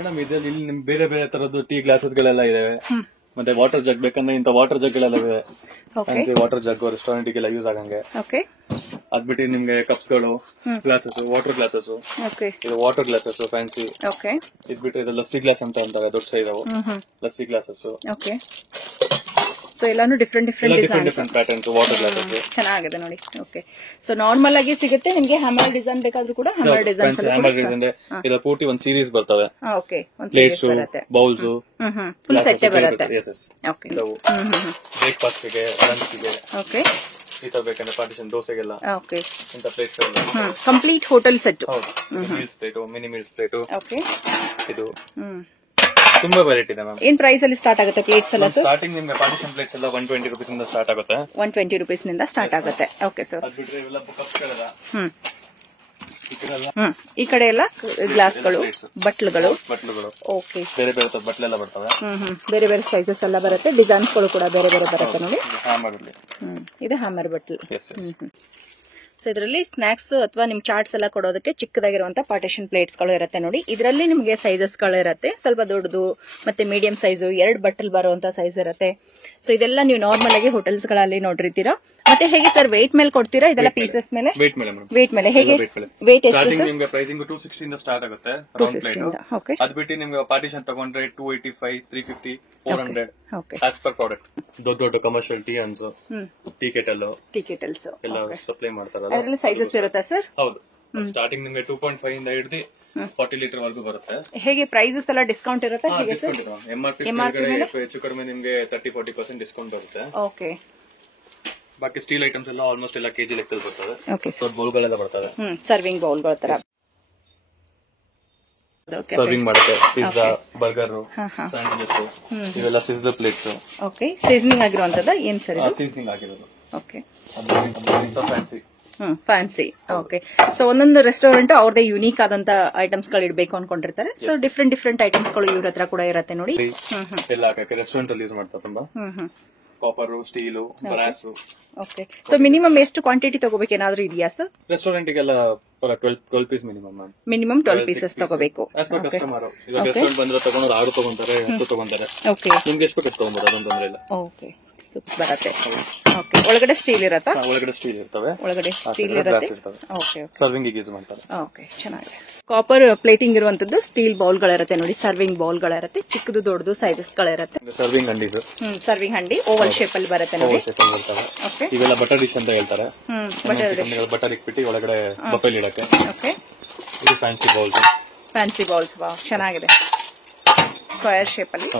Madam ಇದರಲ್ಲಿ ಇಲ್ಲಿ ನಿಮ್ಗೆ ಬೇರೆ ಬೇರೆ ತರದ್ದು ಟೀ ಗ್ಲಾಸಸ್ ಗಳೆಲ್ಲ ಇದಾವೆ. ಮತ್ತೆ ವಾಟರ್ ಜಗ್ ಬೇಕಂದ್ರೆ ಇಂತ ವಾಟರ್ ಜಗ್ ಗಳೆಲ್ಲ ಇವೆ. ವಾಟರ್ ಜಗ್ ರೆಸ್ಟೋರೆಂಟ್ ಗೆಲ್ಲ ಯೂಸ್ ಆಗಂಗೆ. ಅದ್ಬಿಟ್ಟು ನಿಮ್ಗೆ ಕಪ್ಸ್ ಗಳು, ಗ್ಲಾಸಸ್, ವಾಟರ್ ಗ್ಲಾಸಸ್, ಇದು ವಾಟರ್ ಗ್ಲಾಸಸ್ ಫ್ಯಾನ್ಸಿ. ಇದ್ಬಿಟ್ಟು ಇದು ಲಸ್ಸಿ ಗ್ಲಾಸ್ ಅಂತ ಅಂತಾರೆ, ದೊಡ್ಡ ಸೈಜ್ ಅವು ಲಸ್ಸಿ ಗ್ಲಾಸಸ್. ಸೊ ಎಲ್ಲಾನು different different patterns water glasses ಚೆನ್ನಾಗಿದೆ ನೋಡಿ. ಓಕೆ, ಸೊ ನಾರ್ಮಲ್ ಆಗಿ ಸಿಗುತ್ತೆ ನಿಮ್ಗೆ. ಹ್ಯಾಮರ್ ಡಿಸೈನ್ ಬೇಕಾದ್ರೂ ಕೂಡ ಹ್ಯಾಮರ್ ಡಿಸೈನ್ಸ್ ಇದು ಪೂರ್ತಿ ಒಂದು ಸೀರೀಸ್ ಬರ್ತವೆ. ಓಕೆ, ಒಂದು ಪ್ಲೇಟ್ಸ್, ಬೌಲ್ಸ್, ಫುಲ್ ಸೆಟ್ ಬರುತ್ತೆ. ಓಕೆ, ಬ್ರೇಕ್ಫಾಸ್ಟ್ ಗೆ, ಲಂಚ್ ಗೆ. ಓಕೆ, ಈ ತರ ಬೇಕಂದ್ರೆ ಪಾರ್ಟಿಷನ್ ದೋಸೆಗೆಲ್ಲ. ಓಕೆ, ಇಂತ plates complete hotel set. Meals plate, mini meals plate. Okay, ಇದು ತುಂಬಾ ವೆರೈಟಿ ಇದೆ ಮ್ಯಾಮ್. ಏನ್ ಪ್ರೈಸ್ ಅಲ್ಲಿ ಸ್ಟಾರ್ಟ್ ಆಗುತ್ತೆ ಪ್ಲೇಟ್ಸ್ ಎಲ್ಲ ಸರ್? ಸ್ಟಾರ್ಟಿಂಗ್ ನಿಮ್ಗೆ ಪಾರ್ಟಿಷನ್ ಪ್ಲೇಟ್ಸ್ ಎಲ್ಲ 120 ರೂಪೀಸ್ ಇಂದ ಸ್ಟಾರ್ಟ್ ಆಗುತ್ತೆ. 120 ರೂಪೀಸ್ ನಿಂದ ಸ್ಟಾರ್ಟ್ ಆಗುತ್ತೆ. Okay sir. ಅದು ಬಿಟ್ರೆ ಇವೆಲ್ಲ ಕಪ್ಸ್ ಗಳಲ್ಲ. ಈ ಕಡೆ ಎಲ್ಲ ಗ್ಲಾಸ್ಗಳು, ಬಟ್ಲುಗಳು. ಓಕೆ, ಬೇರೆ ಬೇರೆ ಬಟ್ಲೆಲ್ಲ ಬರ್ತವೆ. ಬೇರೆ ಬೇರೆ ಸೈಜಸ್ ಎಲ್ಲ ಬರುತ್ತೆ. ಡಿಸೈನ್ಸ್ ಗಳು ಕೂಡ ಬೇರೆ ಬೇರೆ ಬರುತ್ತೆ ನೋಡಿ. ಇದು ಹ್ಯಾಮರ್ ಬಟ್ಲು. ಸೊ ಇದರಲ್ಲಿ ಸ್ನಾಕ್ಸ್ ಅಥವಾ ನಿಮ್ ಚಾಟ್ಸ್ ಎಲ್ಲ ಕೊಡೋದಕ್ಕೆ ಚಿಕ್ಕದಾಗಿರುವಂತ ಪಾರ್ಟಿಷನ್ ಪ್ಲೇಟ್ಸ್ ಗಳು ಇರುತ್ತೆ ನೋಡಿ. ಇದರಲ್ಲಿ ನಿಮಗೆ ಸೈಜಸ್ ಗಳು ಇರುತ್ತೆ. ಸ್ವಲ್ಪ ದೊಡ್ಡದು ಮತ್ತೆ ಮೀಡಿಯಂ ಸೈಜು, 2 ಬಟ್ಟಲ್ ಬರುವಂತ ಸೈಜ್ ಇರುತ್ತೆ. ಸೊ ಇದೆಲ್ಲ ನೀವು ನಾರ್ಮಲ್ ಆಗಿ ಹೋಟೆಲ್ಸ್ ಗಳಲ್ಲಿ ನೋಡಿರ್ತೀರಾ. ಮತ್ತೆ ಹೇಗೆ ಸರ್ ವೇಟ್ ಮೇಲೆ ಕೊಡ್ತೀರಾ ಇದೆಲ್ಲ ಪೀಸಸ್ ಮೇಲೆ? ವೇಟ್ ಮೇಲೆ ಹೇಗೆ? ವೇಟ್ ಎಷ್ಟು ಸರ್? ನಿಮಗೆ ಪ್ರೈಸಿಂಗ್ 260 ಇಂದ ಸ್ಟಾರ್ಟ್ ಆಗುತ್ತೆ. 260 ಇಂದ. ಓಕೆ, ಅದು ಬಿಟ್ಟು ನಿಮಗೆ ಪಾರ್ಟಿಷನ್ ತಗೊಂಡ್ರೆ 285, 350, 400 ಆಸ್ ಪರ್ ಪ್ರಾಡಕ್ಟ್. ದೊಡ್ಡ ಕಮರ್ಷಿಯಲ್ ಟೀ ಅನ್ಸ್, ಟೀ ಕೆಟಲ್ಸ್ ಎಲ್ಲ ಸಪ್ಲೈ ಮಾಡ್ತಾರೆ. ಅದರಲ್ಲಿ ಸೈಜಸ್ ಇರುತ್ತಾ ಸರ್? ಹೌದು, ಸ್ಟಾರ್ಟಿಂಗ್ ನಿಮಗೆ 2.5 ಇಂದ ಹಿಡಿದು 40 ಲೀಟರ್ ವರೆಗೂ ಬರುತ್ತೆ. ಹೇಗೆ ಪ್ರೈಸಸ್ ಎಲ್ಲ ಡಿಸ್ಕೌಂಟ್ ಇರುತ್ತೆ? ಹೇಗೆ ಸರ್? MRP ಹೆಚ್ಚು ಕಡಿಮೆ ನಿಮಗೆ 30-40% ಡಿಸ್ಕೌಂಟ್ ಬರುತ್ತೆ. ಓಕೆ, ಬಾಕಿ ಸ್ಟೀಲ್ ಐಟಮ್ಸ್ ಎಲ್ಲ ಆಲ್ಮೋಸ್ಟ್ ಎಲ್ಲ ಕೆಜಿ ಲೆಕ್ಕದಲ್ಲಿ ಬರ್ತವೆ. ಓಕೆ, ಸೊ ಬೌಲ್ಗಳೆಲ್ಲ ಬರ್ತವೆ. ಸರ್ವಿಂಗ್ ಬೌಲ್ಗಳ ತರ ಸರ್ವಿಂಗ್ ಮಾಡುತ್ತೆ. ಪಿಜ್ಜಾ, ಬರ್ಗರ್, ಸ್ಯಾಂಡ್ವಿಚ್ ಇವೆಲ್ಲ ಸಿಸ್ಲರ್ ಪ್ಲೇಟ್ಸ್. ಓಕೆ, ಸೀಸನಿಂಗ್ ಆಗಿರುವಂತದ ಏನ್ ಸರ್ ಇದು? ಸೀಸನಿಂಗ್ ಆಗಿರೋದು. Okay, fancy. Fancy. Okay, so ಒಂದೊಂದು ರೆಸ್ಟೋರೆಂಟ್ ಅವ್ರದೇ ಯುನೀಕ್ ಆದಂತ ಐಟಮ್ಸ್ ಗಳು ಇಡಬೇಕು ಅನ್ಕೊಂಡಿರ್ತಾರೆ. ಸೊ ಡಿಫ್ರೆಂಟ್ ಐಟಮ್ಸ್ ಗಳು ಇವ್ರ ಹತ್ರ ಕೂಡ ಇರುತ್ತೆ ನೋಡಿ. ಎಲ್ಲ ರೆಸ್ಟೋರೆಂಟ್ ಅಲ್ಲಿ ಯೂಸ್ ಮಾಡ್ತಾರೆ ತುಂಬಾ. Copper, steel, brass. Okay, so minimum ಎಷ್ಟು ಕ್ವಾಂಟಿಟಿ ತಗೋಬೇಕು ಏನಾದ್ರೂ ಇದೆಯಾ ಸರ್? ರೆಸ್ಟೋರೆಂಟ್ ಗೆಲ್ಲ 12 ಪೀಸ್ ಮಿನಿಮಮ್ 12 ಪೀಸಸ್ ತಗೋಬೇಕು. ಕಸ್ಟಮರ್ ಇವಾಗ ರೆಸ್ಟೋರೆಂಟ್ ಬಂದ್ರೆ ತಗೊಂಡ್ರೆ 6 ತಗೊಂತಾರೆ, 10 ತಗೊಂತಾರೆ. ಓಕೆ, ನಿಮ್ಗೆ ಎಷ್ಟು ಬೇಕು ತಗೊಂಬೋದು, ಅದೊಂದು ತೊಂದರೆ ಇಲ್ಲ. ಓಕೆ, ಸೂಪರ್ ಬರುತ್ತೆ. ಓಕೆ, ಒಳಗಡೆ ಸ್ಟೀಲ್ ಇರತ್ತಾ? ಒಳಗಡೆ ಸ್ಟೀಲ್ ಇರ್ತವೆ. ಒಳಗಡೆ ಸ್ಟೀಲ್ ಇರುತ್ತೆ. ಓಕೆ, ಸರ್ವಿಂಗ್ ಯೂಸ್ ಮಾಡ್ತಾರೆ. ಓಕೆ, ಚೆನ್ನಾಗಿದೆ. ಕಾಪರ್ ಪ್ಲೇಟಿಂಗ್ ಇರುವಂತದ್ದು ಸ್ಟೀಲ್ ಬೌಲ್ಗಳಿರುತ್ತೆ ನೋಡಿ. ಸರ್ವಿಂಗ್ ಬೌಲ್ಗಳಿರುತ್ತೆ, ಚಿಕ್ಕದು ದೊಡ್ಡದು ಸೈಜಸ್ ಗಳಿರುತ್ತೆ. ಸರ್ವಿಂಗ್ ಹಂಡಿ ಸರ್. ಸರ್ವಿಂಗ್ ಹಂಡಿ ಓವಲ್ ಶೇಪ್ ಅಲ್ಲಿ ಬರುತ್ತೆ ನೋಡಿ. ಓಕೆ, ಇವೆಲ್ಲ ಬಟರ್ ಡಿಶ್ ಅಂತ ಹೇಳ್ತಾರೆ. ಬಟರ್ ಇಟ್ಬಿಟ್ಟು ಒಳಗಡೆ ಬಫೆಲ್ ಇಡಕ್ಕೆ. ಓಕೆ, ಇದು fancy bowls. Fancy bowls, wow, ಚೆನ್ನಾಗಿದೆ. ಸ್ಕ್ವೇರ್ ಶೇಪ್ ಅಲ್ಲಿ,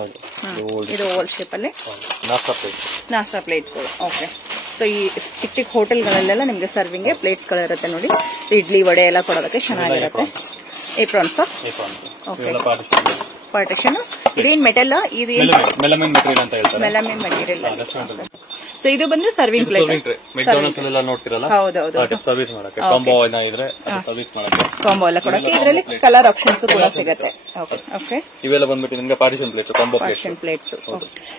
ಇದು ಓವಲ್ ಶೇಪ್ ಅಲ್ಲಿ ನಾಸ್ಟಾ ಪ್ಲೇಟ್ಗಳು. ಓಕೆ, ಸೊ ಈ ಚಿಕ್ಕ ಹೋಟೆಲ್ಗಳಲ್ಲೆಲ್ಲ ನಿಮ್ಗೆ ಸರ್ವಿಂಗ್ ಪ್ಲೇಟ್ಸ್ ಗಳು ಇರುತ್ತೆ ನೋಡಿ. ಇಡ್ಲಿ, ವಡೆ ಎಲ್ಲ ಕೊಡೋದಕ್ಕೆ ಚೆನ್ನಾಗಿರುತ್ತೆ. ಏಪ್ರಾನ್ಸ್. Okay, partition. ಇದೇನ್ ಮೆಟಲ್? ಇದು ಮೆಲಮಿನ್ ಮೆಟೀರಿಯಲ್ ಅಂತ ಹೇಳ್ತಾರೆ. ಮೆಲಮಿನ್ ಮೆಟೀರಿಯಲ್. ಸೊ ಇದು ಬಂದು ಸರ್ವಿಂಗ್ ಪ್ಲೇಟ್. ಮೆಕ್ಡೊನಾಲ್ಡ್ಸ್ ಅಲ್ಲೆಲ್ಲ ನೋಡ್ತಿರಲ್ಲ, ಹೌದೌದು, ಸರ್ವಿಸ್ ಮಾಡಕ್ಕೆ ಕಾಂಬೋ ಏನಾದ್ರೆ ಸರ್ವಿಸ್ ಮಾಡಕ್ಕೆ, ಕಾಂಬೋ ಎಲ್ಲ ಕೊಡಕ್ಕೆ. ಇದರಲ್ಲಿ ಕಲರ್ ಆಪ್ಷನ್ಸ್ ಕೂಡ ಸಿಗುತ್ತೆ. ಓಕೆ, ಇವೆಲ್ಲ ಬಂದ್ಬಿಟ್ಟು ನಿಮ್ಗೆ partition plates, combo plates.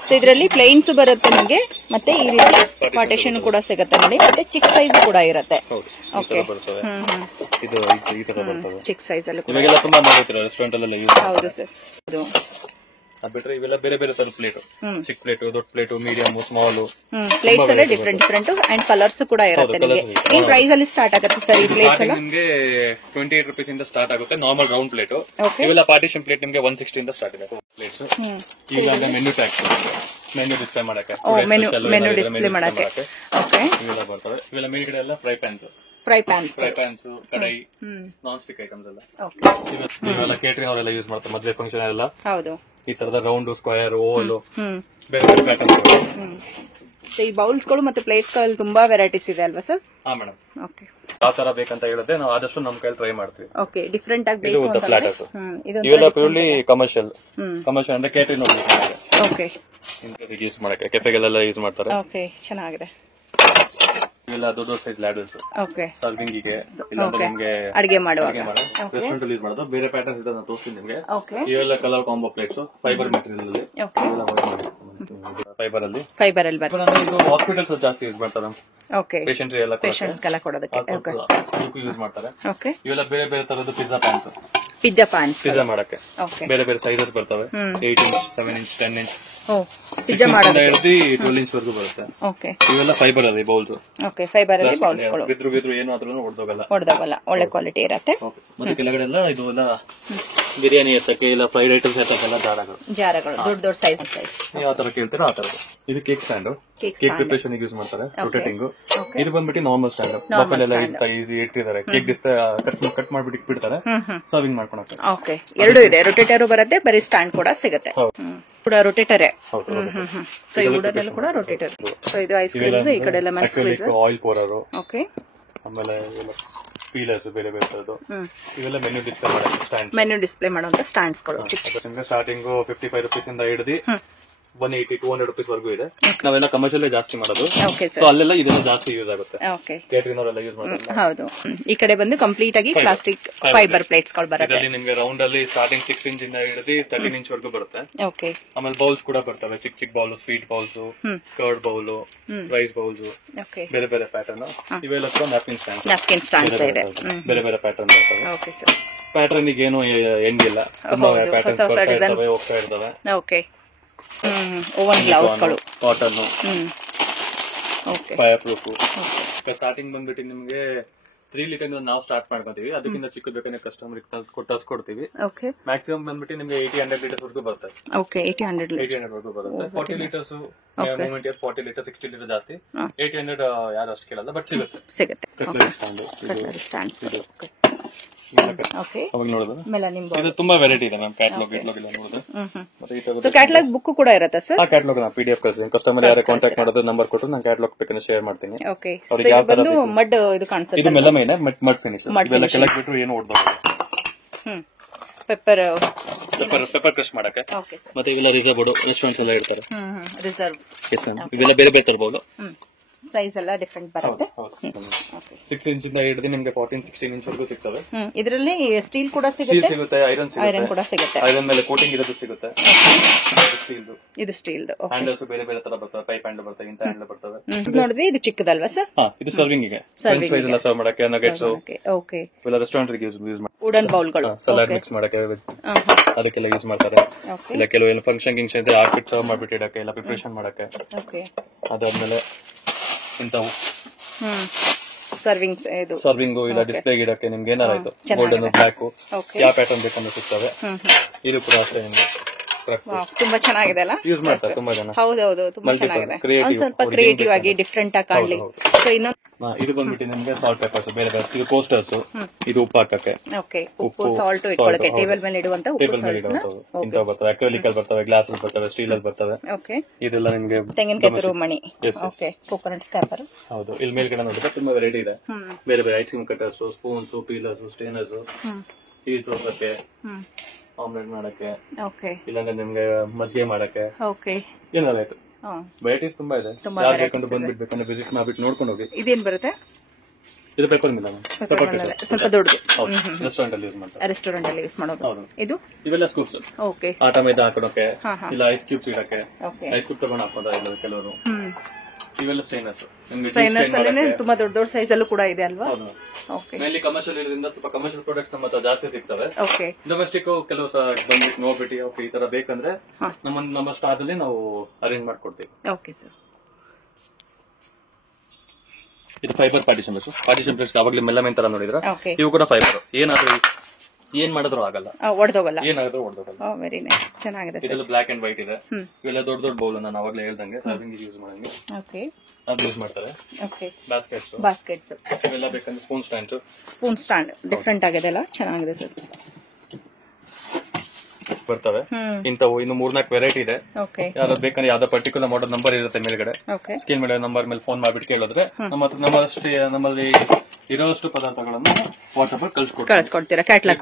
So ಇದರಲ್ಲಿ ಪ್ಲೇನ್ಸ್ ಬರುತ್ತೆ ನಿಮ್ಗೆ, ಮತ್ತೆ ಈ ರೀತಿ ಪಾರ್ಟಿಷನ್ ಕೂಡ ಸಿಗುತ್ತೆ ನೋಡಿ. ಮತ್ತೆ ಚಿಕ್ಕ ಸೈಜ್ ಕೂಡ ಇರುತ್ತೆ. ಓಕೆ, ಇದು ಈ ತರ ಬರ್ತದೆ ಚಿಕ್ಕ ಸೈಜ್ ಅಲ್ಲಿ. ಇವಾಗೆಲ್ಲ ತುಂಬಾ ನೋಡ್ತೀರಾ ರೆಸ್ಟೋರೆಂಟ್ ಅಲ್ಲೆಲ್ಲ ಯೂಸ್. ಹೌದು ಸರ್. ಅದು ಬಿಟ್ರೆ ಇವೆಲ್ಲ ಬೇರೆ ಬೇರೆ ತರ ಪ್ಲೇಟ್, ಚಿಕ್ಕ ಪ್ಲೇಟ್, ದೊಡ್ಡ ಪ್ಲೇಟ್, ಮೀಡಿಯಂ, ಸ್ಮಾಲ್ ಪ್ಲೇಟ್ಸ್ ಎಲ್ಲ ಡಿಫ್ರೆಂಟ್ ಅಂಡ್ ಕಲರ್ಸ್ ಕೂಡ ಇರುತ್ತೆ ನಿಮಗೆ. ಏನ್ ಪ್ರೈಸ್ ಅಲ್ಲಿ ಸ್ಟಾರ್ಟ್ ಆಗುತ್ತೆ ಸರ್ ಈ ಪ್ಲೇಟ್ಸ್ ಎಲ್ಲ? ನಿಮಗೆ 28 ರೂಪೀಸ್ ಇಂದ ಸ್ಟಾರ್ಟ್ ಆಗುತ್ತೆ ನಾರ್ಮಲ್ ರೌಂಡ್ ಪ್ಲೇಟ್. ಇವೆಲ್ಲ ಪಾರ್ಟಿಷನ್ ಪ್ಲೇಟ್ ನಿಮಗೆ 160 ಇಂದ ಸ್ಟಾರ್ಟ್ ಆಗುತ್ತೆ ಪ್ಲೇಟ್ಸ್. ಈಗ ಮೆನು ಟ್ಯಾಕ್ಸ್, ಮೆನು ಡಿಸ್ಪ್ಲೇ ಮಾಡಕ್ಕೆ, ಮೆನು ಡಿಸ್ಪ್ಲೇ ಮಾಡಕ್ಕೆ. ಓಕೆ, ಇವೆಲ್ಲ ಬರ್ತವೆ. ಇವೆಲ್ಲ ಮೇಲ್ಗಡೆ ಎಲ್ಲ ಫ್ರೈ ಪ್ಯಾನ್ಸ್, ಕಡಾಯಿ, ನಾನ್ ಸ್ಟಿಕ್ ಐಟಮ್ಸ್ ಎಲ್ಲ. ಇವೆಲ್ಲ ಕೇಟರಿಂಗ್ ಅವರೆಲ್ಲ ಯೂಸ್ ಮಾಡ್ತಾರೆ ಮದುವೆ ಫಂಕ್ಷನ್ ಎಲ್ಲ. ಹೌದು, ಈ ತರದ ರೌಂಡ್, ಸ್ಕ್ವೇರ್, ಓವಲ್, ಬೇರೆ ಬೇರೆ ಪ್ಯಾಟರ್ನ್ಸ್. ಈ ಬೌಲ್ಸ್ ಗಳು ಮತ್ತೆ ಪ್ಲೇಟ್ಸ್ ಗಳಲ್ಲಿ ತುಂಬಾ ವೆರೈಟೀಸ್ ಇದೆ ಅಲ್ವಾ ಸರ್? ಹಾ ಮೇಡಮ್. ಓಕೆ, ಯಾವ ತರ ಬೇಕಂತ ಹೇಳಿದ್ರೆ ನಾವು ಆದಷ್ಟು ನಮ್ ಕೈಲಿ ಟ್ರೈ ಮಾಡ್ತೀವಿ. ಓಕೆ, ಡಿಫ್ರೆಂಟ್ ಆಗಿ ಬೇಕು ಅಂತ. ಇವೆಲ್ಲ ಪ್ಯೂರ್ಲಿ ಕಮರ್ಷಿಯಲ್ ಅಂದ್ರೆ ಕೇಟರಿಂಗ್ ಓಕೆ ಯೂಸ್ ಮಾಡಕ್ಕೆ, ಕೆಫೆಗಳೆಲ್ಲ ಯೂಸ್ ಮಾಡ್ತಾರೆ. ಓಕೆ, ಚೆನ್ನಾಗಿದೆ. ಇವೆಲ್ಲ ದೊಡ್ಡ ಸೈಜ್ ಲ್ಯಾಡರ್ಸ್ ಓಕೆ ಸರ್ವಿಂಗಿಗೆ ಇಲ್ಲಾಂದ್ರೆ ನಿಮ್ಗೆ ಅಡಿಗೆ ಮಾಡುವಾಗ ರೆಸ್ಟೋರೆಂಟ್ ಅಲ್ಲಿ ಯೂಸ್ ಮಾಡೋದು. ಬೇರೆ ಪ್ಯಾಟರ್ನ್ಸ್ ಇದೆ, ನಾನು ತೋರಿಸ್ತೀನಿ ನಿಮ್ಗೆ. ಓಕೆ ಇವೆಲ್ಲ colour combo plates fibre material ಅಲ್ಲಿ, ಫೈಬರ್ ಅಲ್ಲಿ ಇದು ಹಾಸ್ಪಿಟಲ್ಸ್ ಜಾಸ್ತಿ ಯೂಸ್ ಮಾಡ್ತಾರೆ. ಓಕೆ ಪೇಷಂಟ್ಸ್ ಎಲ್ಲ ಪೇಷಂಟ್ಸ್ಗೆಲ್ಲ ಕೊಡೋದಕ್ಕೆ ಯೂಸ್ ಮಾಡ್ತಾರೆ. ಓಕೆ ಇವೆಲ್ಲ ಬೇರೆ ಬೇರೆ ತರದ್ದು ಪಿಜ್ಜಾ ಪ್ಯಾನ್ಸ್, ಪಿಜ್ಜಾ ಮಾಡಕ್ಕೆ ಓಕೆ ಬೇರೆ ಬೇರೆ ಸೈಜಸ್ ಬರ್ತವೆ. 8 ಇಂಚ್, 7 ಇಂಚ್, 10 ಇಂಚ್, ಪಿಜ್ಜಾ ಮಾಡೋದು 12 ಇಂಚ್ ವರೆಗೂ ಬರುತ್ತೆ. ಓಕೆ ಇವೆಲ್ಲ ಫೈಬರ್ ಅಲ್ಲಿ ಬೌಲ್ಸ್. ಓಕೆ ಫೈಬರ್ ಅಲ್ಲಿ ಬೌಲ್ಸ್ಗಳು ಬಿದ್ರು ಏನಾದ್ರೂ ಹೊಡೆದೋಗಲ್ಲ, ಒಳ್ಳೆ ಕ್ವಾಲಿಟಿ ಇರತ್ತೆ. ಮತ್ತೆ ಕೆಳಗಡೆ ಎಲ್ಲ ಇದು ಎಲ್ಲ ಬಿರಿಯಾನಿ ಎತ್ತಕ್ಕೆ ಇಲ್ಲ ಫ್ರೈಡ್ ಐಟಮ್ಸ್ ಎತ್ತಕ್ಕೆಲ್ಲ ಜಾರಗಳು ದೊಡ್ಡ ಸೈಜ್ ಯಾವ ತರ ಕೇಳ್ತೀರಾ ಆ ತರ. ಇದು cake stand, cake preparation use ಮಾಡ್ತಾರೆ, ರೊಟೇಟಿಂಗ್. ಇದು ಬಂದ್ಬಿಟ್ಟು ನಾರ್ಮಲ್ ಸ್ಟ್ಯಾಂಡ್, ಬಫೆಲ್ ಎಲ್ಲ ಈಸಿ ಇಟ್ಟಿದ್ದಾರೆ. ಕೇಕ್ ಡಿಸ್ಪ್ಲೇ ಕಟ್ ಮಾಡ್ಬಿಟ್ಟು ಇಟ್ಬಿಡ್ತಾರೆ, ಸರ್ವಿಂಗ್ ಮಾಡ್ಕೊಳಕ್ಕೆ. ಓಕೆ, ಎರಡು ಇದೆ, ರೊಟೇಟರ್ ಬರುತ್ತೆ, ಬರೀ ಸ್ಟ್ಯಾಂಡ್ ಕೂಡ ಸಿಗುತ್ತೆ. ಕೂಡ ರೊಟೇಟರೇ. ಸೊ ಈ ವುಡನ್ ಕೂಡ ರೊಟೇಟರ್. ಸೊ ಇದು ಐಸ್ ಕ್ರೀಮ್, ಈ ಕಡೆ ಎಲ್ಲ ಮ್ಯಾಕ್ಸ್ ಆಯಿಲ್ ಪೋರರ್. ಓಕೆ, ಆಮೇಲೆ ಪೀಲರ್ಸ್ ಬೇರೆ ಬೇರೆ ತರದ್ದು. ಇವೆಲ್ಲ ಮೆನು ಡಿಸ್ಪ್ಲೇ ಮಾಡೋದು ಸ್ಟ್ಯಾಂಡ್, ಮೆನು ಡಿಸ್ಪ್ಲೇ ಮಾಡುವಂತ ಸ್ಟ್ಯಾಂಡ್ಸ್ ಗಳು. ಸ್ಟಾರ್ಟಿಂಗ್ 55 ರೂಪೀಸ್ ಇಂದ ಹಿಡಿದು 180, 200 ರೂಪೀಸ್ ವರೆಗೂ ಇದೆ. ನಾವೆಲ್ಲ ಕಮರ್ಷಿಯಲ್ ಜಾಸ್ತಿ ಮಾಡೋದು, ಸೊ ಅಲ್ಲೆಲ್ಲ ಇದೆಲ್ಲ ಜಾಸ್ತಿ ಯೂಸ್ ಆಗುತ್ತೆ. ಕೇಟರಿಂಗ್ ಅವರೆಲ್ಲ ಯೂಸ್ ಮಾಡ್ತಾರೆ. ಹೌದು, ಈ ಕಡೆ ಬಂದು ಕಂಪ್ಲೀಟ್ ಆಗಿ ಪ್ಲಾಸ್ಟಿಕ್ ಫೈಬರ್ ಪ್ಲೇಟ್ಸ್ ಗಳು ಬರುತ್ತೆ. ಇದರಲ್ಲಿ ನಿಮ್ಗೆ ರೌಂಡ್ ಅಲ್ಲಿ ಸ್ಟಾರ್ಟಿಂಗ್ 6 ಇಂಚ್ ಇಂದ ಹಿಡಿದು 13 ಇಂಚ್ ವರೆಗೂ ಬರುತ್ತೆ. ಓಕೆ, ಆಮೇಲೆ ಬೌಲ್ಸ್ ಕೂಡ ಬರ್ತವೆ, ಚಿಕ್ಕ ಚಿಕ್ಕ bowl, sweet bowls, curd bowl, rice bowls, ಬೇರೆ ಬೇರೆ ಪ್ಯಾಟರ್ನ್. ಇವೆಲ್ಲ ನ್ಯಾಪ್ಕಿನ್ ಸ್ಟ್ಯಾಂಡ್ಸ್ ಇದೆ, ಬೇರೆ ಬೇರೆ ಪ್ಯಾಟರ್ನ್ ಬರ್ತವೆ. ಓಕೆ ಸರ್, ಪ್ಯಾಟರ್ನ್ ಏನು ಎಂಗಿಲ್ಲ, ತುಂಬಾ ಪ್ಯಾಟರ್ನ್ಸ್ ಹೋಗ್ತಾ ಇರ್ತವೆ. ಓಕೆ, ಓವನ್ ಗ್ಲೌಸ್ಗಳು, cotton, okay, fireproof. Starting ಬಂದ್ಬಿಟ್ಟು ನಿಮ್ಗೆ 3 ಲೀಟರ್ ನಾವು ಸ್ಟಾರ್ಟ್ ಮಾಡ್ಕೊತೀವಿ, ಅದಕ್ಕಿಂತ ಚಿಕ್ಕದು ಬೇಕಂದ್ರೆ ಕಸ್ಟಮರ್ ತರಿಸ್ಕೊಡ್ತೀವಿ. ಮ್ಯಾಕ್ಸಿಮಮ್ ಬಂದ್ಬಿಟ್ಟು ನಿಮ್ಗೆ 80-100 ಲೀಟರ್ಸ್ ವರೆಗೂ ಬರುತ್ತೆ. ಓಕೆ, 80-100 ವರೆಗೂ ಬರುತ್ತೆ. 40 ಲೀಟರ್ಸ್ ಮೂವ್ಮೆಂಟ್ 40 ಲೀಟರ್, 60 ಲೀಟರ್ ಜಾಸ್ತಿ. 80-100 ಯಾರು ಅಷ್ಟು ಕೇಳಲ್ಲ, ಬಟ್ ಸಿಗುತ್ತೆ. ಇದು ತುಂಬಾ ವೆರೈಟಿ ಇದೆ ಮ್ಯಾಮ್. ಕ್ಯಾಟಲಾಗ್ ಎಲ್ಲ ನೋಡಿದ್ರೆ ಕ್ಯಾಟಲಾಗ್ ಬುಕ್ ಕೂಡ ಇರುತ್ತೆ ಸರ್. ಕ್ಯಾಟಲಾಗ್ ನಾ PDF ಕಳಿಸ್ತೀನಿ. ಕಸ್ಟಮರ್ ಯಾರು ಕಾಂಟ್ಯಾಕ್ಟ್ ಮಾಡೋದು ನಂಬರ್ ಕೊಟ್ಟು ನಾನು ಕ್ಯಾಟಲಾಗ್ ಬೇಕಂದ್ರೆ ಶೇರ್ ಮಾಡ್ತೀನಿ. ಓಕೆ, ಅವ್ರಿಗೆ ಯಾವ ತರ ಮಡ್ ಇದು ಕಾಣಿಸುತ್ತೆ. ಇದು ಮೆಲಮೈನ್ ಮಡ್ ಫಿನಿಶ್. ಇವೆಲ್ಲ ಕೆಳಗೆ ಬಿಟ್ಟು ಏನು ಹೊಡೆದೋಗಲ್ಲ. ಪೆಪ್ಪರ್ ಕ್ರಶ್ ಮಾಡಕ್ಕೆ. ಮತ್ತೆ ಇವೆಲ್ಲ ರಿಸರ್ವ್ ರೆಸ್ಟೋರೆಂಟ್ಸ್ ಎಲ್ಲ ಇರ್ತಾರೆ. ಇವೆಲ್ಲ ಬೇರೆ ಬೇರೆ ತರಬಹುದು. ಸೈಜ್ ಎಲ್ಲ ಡಿಫರೆಂಟ್ ಬರುತ್ತೆ. 6 ಇಂಚ್ ಇಂದ ಹಿಡಿದು ನಿಮಗೆ 14-16 ಇಂಚ್ ವರೆಗೂ ಸಿಗ್ತವೆ. ಇದರಲ್ಲಿ ಸ್ಟೀಲ್ ಕೂಡ ಸಿಗುತ್ತೆ, ಐರನ್ ಕೂಡ ಸಿಗುತ್ತೆ. ಐರನ್ ಮೇಲೆ ಕೋಟಿಂಗ್ ಇರೋದು ಸಿಗುತ್ತೆ. ಇದು ಸ್ಟೀಲ್ ಹ್ಯಾಂಡಲ್ಸ್ ಬೇರೆ ಬೇರೆ ತರ ಬರ್ತವೆ, ಪೈಪ್ ಹ್ಯಾಂಡಲ್ ಬರ್ತವೆ, ಇಂತ ಹ್ಯಾಂಡಲ್ ಬರ್ತವೆ. ನೋಡಿದ್ವಿ, ಇದು ಚಿಕ್ಕದಲ್ವಾ ಸರ್? ಇದು ಸರ್ವಿಂಗ್ ಗೆ, ಫ್ರೆಂಚ್ ಫ್ರೈಸ್ ಎಲ್ಲ ಸರ್ವ್ ಮಾಡಕ್ಕೆ, ನಗೆಟ್ಸ್. ಓಕೆ, ಇವೆಲ್ಲ ರೆಸ್ಟೋರೆಂಟ್ ಗೆ ಯೂಸ್ ಮಾಡ್ತಾರೆ. ವುಡನ್ ಬೌಲ್ಗಳು, ಸಲಾಡ್ ಮಿಕ್ಸ್ ಮಾಡಕ್ಕೆ ಅದಕ್ಕೆಲ್ಲ ಯೂಸ್ ಮಾಡ್ತಾರೆ. ಇಲ್ಲ ಕೆಲವು ಫಂಕ್ಷನ್ ಗಿಂಕ್ಷನ್ ಇದ್ರೆ ಆರ್ಕಿಡ್ ಸರ್ವ್ ಮಾಡ್ಬಿಟ್ಟು ಇಡಕ್ಕೆ, ಇಲ್ಲ ಪ್ರಿಪರೇಷನ್ ಮಾಡಕ್ಕೆ. ಅದಾದ್ಮೇಲೆ ಇಂಥವು ಸರ್ವಿಂಗ್ ಇಲ್ಲ ಡಿಸ್ಪ್ಲೇ ಇಡಕ್ಕೆ ನಿಮ್ಗೆ ಏನಾರಾಯ್ತು ಗೋಲ್ಡನ್ ಬ್ಲಾಕ್ ಯಾವ ಪ್ಯಾಟರ್ನ್ ಬೇಕಂದ್ರೆ ಸಿಗ್ತವೆ. ಇದು ಕೂಡ ಅಷ್ಟೇ ನಿಮ್ಗೆ ತುಂಬಾ ಚೆನ್ನಾಗಿದೆ ಅಲ್ಲ, ಯೂಸ್ ಮಾಡ್ತಾರೆ ತುಂಬಾ ಜನ. ಹೌದೌದು, ತುಂಬಾ ಚೆನ್ನಾಗಿದೆ. ಸ್ವಲ್ಪ ಕ್ರಿಯೇಟಿವ್ ಆಗಿ ಡಿಫ್ರೆಂಟ್ ಆಗಿ ಕಾಣ್ಲಿ. ಇದು ಬಂದ್ಬಿಟ್ಟು ನಿಮ್ಗೆ ಸಾಲ್ಟ್ ಪೆಪರ್ಸ್ ಬೇರೆ ಬೇರೆ. ಇದು ಕೋಸ್ಟರ್ಸ್, ಇದು ಉಪ್ಪು ಹಾಕಕ್ಕೆ. ಉಪ್ಪು, ಸಾಲ್ಟ್ ಇಟ್ಕೊಳ್ಳಕ್ಕೆ, ಟೇಬಲ್ ಮೇಲೆ ಇಡುವಂತ ಇಂಥವು ಬರ್ತವೆ. ಅಕ್ರಿಲಿಕ್ ಅಲ್ಲಿ ಬರ್ತವೆ, ಗ್ಲಾಸ್ ಅಲ್ಲಿ ಬರ್ತವೆ, ಸ್ಟೀಲ್ ಅಲ್ಲಿ ಬರ್ತವೆ. ಇದೆಲ್ಲ ನಿಮ್ಗೆ ತೆಂಗಿನಕಾಯಿ ತುರುಮಣಿ, ಕೋಕೋನಟ್ ಸ್ಕ್ಯಾಪರ್. ಹೌದು, ಇಲ್ಲಿ ಮೇಲ್ಗಡೆ ನೋಡಿದ್ರೆ ತುಂಬಾ ವೆರೈಟಿ ಇದೆ. ಬೇರೆ ಬೇರೆ ಐಸ್ ಕ್ರೀಮ್ ಕಟರ್ಸ್, ಸ್ಪೂನ್ಸ್, ಪೀಲರ್ಸ್, ಸ್ಟೇನರ್ಸ್, ಈ ಸೋಸಕ್ಕೆ, ಆಮ್ಲೆಟ್ ಮಾಡಕ್ಕೆ, ಇಲ್ಲಾಂದ್ರೆ ನಿಮ್ಗೆ ಮಜ್ಜಿಗೆ ಮಾಡಕ್ಕೆ, ಏನಾರಾಯ್ತು ವೆರೈಟೀಸ್ ತುಂಬಾ ಇದೆ. ಯಾರು ಬೇಕಂದ್ರೆ ಬಂದ್ಬಿಡ್ಬೇಕಂದ್ರೆ ವಿಸಿಟ್ ಮಾಡ್ಬಿಟ್ಟು ನೋಡ್ಕೊಂಡು ಹೋಗಿ. ಇದೇನ್ ಬರುತ್ತೆ? ಇದು ಪೆಪ್ಪರ್ ಮಿಲ್ಲ, ಸ್ವಲ್ಪ ದೊಡ್ಡದು. ರೆಸ್ಟೋರೆಂಟ್ ಅಲ್ಲಿ ಯೂಸ್ ಮಾಡೋದು. ಇದು ಇವೆಲ್ಲ ಸ್ಕೂಪ್ಸ್, ಆಟ ಮೈದಾ ಹಾಕೋಕೆ, ಇಲ್ಲ ಐಸ್ ಕ್ಯೂಬ್ಸ್ ಇಡಕ್ಕೆ. ಐಸ್ ಕ್ಯೂಬ್ ತಗೊಂಡು ಹಾಕೊಂಡ್ರೆ ಕೆಲವರು. ಇವೆಲ್ಲ ಸ್ಟೈನರ್ಸ್ ಅಲ್ಲೇ ತುಂಬಾ ದೊಡ್ಡ ದೊಡ್ಡ ಸೈಜ್ ಅಲ್ಲೂ ಕೂಡ ಇದೆ ಅಲ್ವಾ? ಕಮರ್ಷಿಯಲ್ ಇರೋದ್ರಿಂದ ಸ್ವಲ್ಪ ಕಮರ್ಷಿಯಲ್ ಪ್ರಾಡಕ್ಟ್ಸ್ ನಮ್ಮ ಹತ್ರ ಜಾಸ್ತಿ ಸಿಗ್ತವೆ. ಡೊಮೆಸ್ಟಿಕ್ ಕೆಲವು ಬಂದ್ಬಿಟ್ಟು ನೋಡ್ಬಿಟ್ಟು ಈ ತರ ಬೇಕಂದ್ರೆ ನಮ್ಮ ಸ್ಟಾಲ್ ಅಲ್ಲಿ ನಾವು ಅರೇಂಜ್ ಮಾಡ್ಕೊಡ್ತೀವಿ. ಇದು ಫೈಬರ್ ಪಾರ್ಟಿಷನ್ ಪ್ಲೇಸ್. ಯಾವಾಗ್ಲೂ ಮೆಲ್ಲಮೇನ್ ತರ ನೋಡಿದ್ರ, ಇವು ಕೂಡ ಫೈಬರ್. ಏನಾದ್ರೂ ಏನ್ ಮಾಡಿದ್ರು ಆಗಲ್ಲ, ಒಡೆದೋಗಲ್ಲ. ಏನಾದ್ರೂ ಒಡೆದೋಗಲ್ಲ. ವೆರಿ ನೈಸ್, ಚೆನ್ನಾಗಿದೆ. ಇದೆಲ್ಲ ಬ್ಲಾಕ್ ಅಂಡ್ ವೈಟ್ ಇದೆ. ಇವೆಲ್ಲ ದೊಡ್ಡ ದೊಡ್ಡ ಬೌಲ್ ನಾನು ಅವಾಗಲೇ ಹೇಳ್ದಂಗೆ ಸರ್ವಿಂಗ್ ಯೂಸ್ ಮಾಡಂಗೆ ಅದು ಯೂಸ್ ಮಾಡ್ತಾರೆ. ಬಾಸ್ಕೆಟ್ಸ್ ಇವೆಲ್ಲ ಬೇಕಂದ್ರೆ ಸ್ಪೂನ್ ಸ್ಟ್ಯಾಂಡ್ ಡಿಫ್ರೆಂಟ್ ಆಗಿದೆ ಅಲ್ಲ, ಚೆನ್ನಾಗಿದೆ ಸರ್. ಬರ್ತವೆ ಇಂಥವು ಇನ್ನು 3-4 ವೆರೈಟಿ ಇದೆ. ಯಾವ್ದು ಬೇಕಂದ್ರೆ ಯಾವ್ದೋ ಪರ್ಟಿಕ್ಯುಲರ್ ಮಾಡಲ್ ನಂಬರ್ ಇರುತ್ತೆ ಮೇಲ್ಗಡೆ, ಸ್ಕ್ರೀನ್ ಮೇಲೆ ನಂಬರ್ ಮೇಲೆ ಫೋನ್ ಮಾಡ್ಬಿಟ್ಟು ಕೇಳಿದ್ರೆ ನಮ್ಮಲ್ಲಿ ಇರೋಷ್ಟು ಪದಾರ್ಥಗಳನ್ನು ವಾಟ್ಸ್ಆಪ್ ಅಲ್ಲಿ ಕಳ್ಸಿಕೊಡ್ತೀರಾ. ಕ್ಯಾಟಲಾಗ್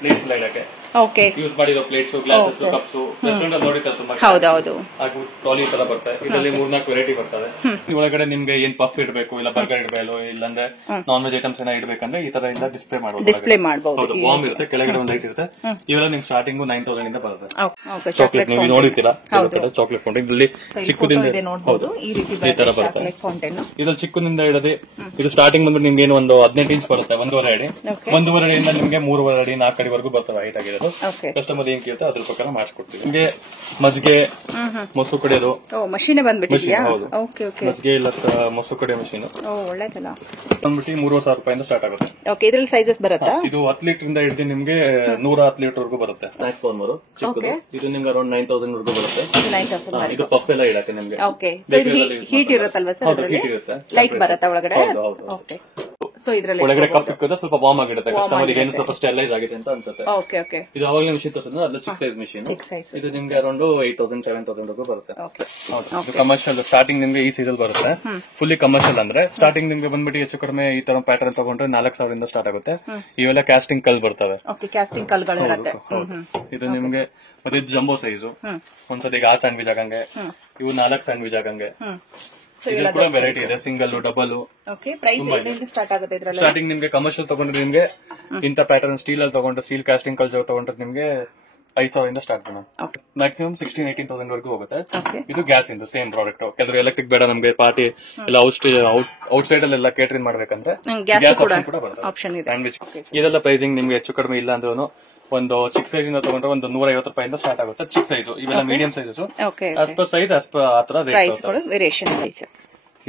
ಪ್ಲೇಸ್ ಎಲ್ಲ ಇಡಕ್ಕೆ ಓಕೆ ಯೂಸ್ ಮಾಡಿರೋ ಪ್ಲೇಟ್ಸ್, ಗ್ಲಾಸಸ್, ಕಪ್ಸ್ ರೆಸ್ಟೋರೆಂಟ್ ಅಲ್ಲಿ ನೋಡಿರ್ತಾರೆ ತುಂಬಾ. ಹೌದೌದು. ಹಾಗೂ ಟ್ರಾಲಿ ತರ ಬರ್ತದೆ. ಇದರಲ್ಲಿ 3-4 ವೆರೈಟಿ ಬರ್ತವೆ. ಒಳಗಡೆ ನಿಮ್ಗೆ ಏನ್ ಪಫ್ ಇಡಬೇಕು, ಇಲ್ಲ ಬರ್ಗರ್ ಇಡಬೇಕು, ಇಲ್ಲಾಂದ್ರೆ ನಾನ್ ವೆಜ್ ಐಟಮ್ಸ್ ಏನ ಇಡಬೇಕಂದ್ರೆ ಈ ತರ ಎಲ್ಲ ಡಿಸ್ಪ್ಲೇ ಮಾಡಬಹುದು. ಬಾಂಬ್ ಇರುತ್ತೆ, ಕೆಳಗಡೆ ಒಂದು ಲೈಟ್ ಇರುತ್ತೆ. ಇವೆಲ್ಲ ನಿಮ್ ಸ್ಟಾರ್ಟಿಂಗ್ 9,000 ಇಂದ ಬರುತ್ತೆ. ಚಾಕ್ಲೇಟ್ ನೀವು ನೋಡಿರ್ತೀರಾ, ಚಾಕ್ಲೇಟ್ ಫೌಂಟೈನ್ ಇದರಲ್ಲಿ ಚಿಕ್ಕದಿಂದ ಈ ತರ ಬರುತ್ತೆ. ಇದ್ರಲ್ಲಿ ಚಿಕ್ಕದಿಂದ ಹಿಡಿದು ಇದು ಸ್ಟಾರ್ಟಿಂಗ್ ಬಂದ್ಬಿಟ್ಟು ನಿಮ್ಗೆ ಏನು ಒಂದು 18 ಇಂಚ್ ಬರುತ್ತೆ, 1.5 ಅಡಿ. 1.5 ಅಡಿಯಿಂದ ನಿಮ್ಗೆ 3.5 ಅಡಿ 4 ಅಡಿವರೆಗೂ ಬರ್ತವೆ ಹೈಟ್ ಆಗಿರೋದು. ಕಸ್ಟಮರ್ ಏನ್ ಕೇಳ್ತಾರೆ ಅದ್ರ ಪ್ರಕಾರ ಮಾಡಿಸ್ಕೊಡ್ತೀವಿ. ನಿಮ್ಗೆ ಮಜ್ಜಿಗೆ, ಮೊಸರು ಕಡಿಯೋದು ಮಷೀನ್ ಬಂದ್ಬಿಟ್ಟಿದ್ಯಾ? ಮಜ್ಜಿಗೆ ಇಲ್ಲ ಮೊಸರು ಕಡಿಯೋ ಮಷೀನ್ ಒಳ್ಳೇದಲ್ಲ. ಬಂದ್ಬಿಟ್ಟು 3,500 ರೂಪಾಯಿಂದ ಸ್ಟಾರ್ಟ್ ಆಗುತ್ತೆ. ಇದ್ರಲ್ಲಿ ಸೈಜಸ್ ಬರುತ್ತಾ? ಇದು 10 ಲೀಟರ್ ಇಂದ ಹಿಡಿದು ನಿಮ್ಗೆ 110 ಲೀಟರ್ ವರೆಗೂ ಬರುತ್ತೆ. ಸ್ನಾಕ್ಸ್ ಫಾರ್ಮರ್ ಚಿಕ್ಕದು, ಇದು ನಿಮ್ಗೆ ಅರೌಂಡ್ 9,000 ವರೆಗೂ ಬರುತ್ತೆ. ಇದು ಪಫ್ ಎಲ್ಲ ಇಡಕ್ಕೆ ನಿಮ್ಗೆ ಹೀಟ್ ಇರುತ್ತಲ್ವಾ ಸರ್? ಹೀಟ್ ಇರುತ್ತೆ, ಲೈಟ್ ಬರುತ್ತೆ ಒಳಗಡೆ. ಸೊ ಇದ್ರಲ್ಲಿ ಒಳಗಡೆ ಕಪ್ ಇಕ್ಕಿದ್ರೆ ಸ್ವಲ್ಪ ವಾರ್ಮ್ ಆಗಿರುತ್ತೆ. ಕಸ್ಟಮರ್ ಏನು ಸ್ವಲ್ಪ ಸ್ಟೆರಲೈಸ್ ಆಗಿದೆ ಅಂತ ಅನ್ಸುತ್ತೆ. ಇದು ಅವಾಗಲೇ ಮಿಷಿನ್ ತೋರಿಸಿದ್ರೆ ಅದು ಚಿಕ್ಕ ಸೈಜ್ ಮಿಷಿನ್. ಇದು ನಿಮ್ಗೆ ಅರೌಂಡ್ 8,000 7,000 ವರೆಗೂ ಬರುತ್ತೆ. ಕಮರ್ಷಿಯಲ್ ಸ್ಟಾರ್ಟಿಂಗ್ ನಿಮ್ಗೆ ಈ ಸೈಜ್ ಅಲ್ಲಿ ಬರುತ್ತೆ. ಫುಲ್ಲಿ ಕಮರ್ಷಿಯಲ್ ಅಂದ್ರೆ ಸ್ಟಾರ್ಟಿಂಗ್ ನಿಮ್ಗೆ ಬಂದ್ಬಿಟ್ಟು ಹೆಚ್ಚು ಕಡಿಮೆ ಈ ತರ ಪ್ಯಾಟರ್ನ್ ತಗೊಂಡ್ರೆ 4,000 ಇಂದ ಸ್ಟಾರ್ಟ್ ಆಗುತ್ತೆ. ಇವೆಲ್ಲ ಕ್ಯಾಸ್ಟಿಂಗ್ ಕಲ್ ಬರ್ತವೆ. ಇದು ನಿಮ್ಗೆ ಮತ್ತೆ ಜಂಬೋ ಸೈಜು, ಒಂದ್ಸತಿ ಆ ಸ್ಯಾಂಡ್ವಿಚ್ ಆಗಂಗೆ, ಇವು 4 ಸ್ಯಾಂಡ್ವಿಚ್ ಆಗಂಗೆ. ವೆರೈಟಿ ಇದೆ, ಸಿಂಗಲ್, ಡಬಲ್. ಸ್ಟಾರ್ಟಿಂಗ್ ನಿಮ್ಗೆ ಕಮರ್ಷಿಯಲ್ ತಗೊಂಡ್ರೆ ನಿಮ್ಗೆ ಇಂತ ಪ್ಯಾಟರ್ನ್ ಸ್ಟೀಲ್ ಅಲ್ಲಿ ತಗೊಂಡ್ರೆ, ಸ್ಟೀಲ್ ಕ್ಯಾಸ್ಟಿಂಗ್ ಕಲ್ಚರ್ ತಗೊಂಡ್ರೆ ನಿಮ್ಗೆ 5,000 ಇಂದ ಸ್ಟಾರ್ಟ್ ಮಾಡಿ ಮ್ಯಾಕ್ಸಿಮಮ್ 16,000-18,000 ವರೆಗೂ ಹೋಗುತ್ತೆ. ಇದು ಗ್ಯಾಸ್ ಇಂದ ಸೇಮ್ ಪ್ರಾಡಕ್ಟ್. ಕೆಲವರು ಎಲೆಕ್ಟ್ರಿಕ್ ಬೇಡ ನಮ್ಗೆ ಪಾರ್ಟಿ ಎಲ್ಲ ಔಟ್ ಸೈಡ್ ಅಲ್ಲೆಲ್ಲ ಕೇಟರಿಂಗ್ ಮಾಡ್ಬೇಕಂದ್ರೆ ಗ್ಯಾಸ್ ಆಪ್ಷನ್ ಕೂಡ ಬರುತ್ತೆ. ಇದೆಲ್ಲ ಪ್ರೈಸಿಂಗ್ ನಿಮ್ಗೆ ಹೆಚ್ಚು ಕಡಿಮೆ ಇಲ್ಲ ಅಂದ್ರೂ ಒಂದು ಚಿಕ್ಕ ಸೈಜ್ ಇಂದ ತಗೊಂಡ್ರೆ ಒಂದು 150 ರೂಪಾಯಿಂದ ಸ್ಟಾರ್ಟ್ ಆಗುತ್ತೆ. ಚಿಕ್ಕ ಸೈಜ್, ಇವೆಲ್ಲ medium sizes. As per size as per ಆತರ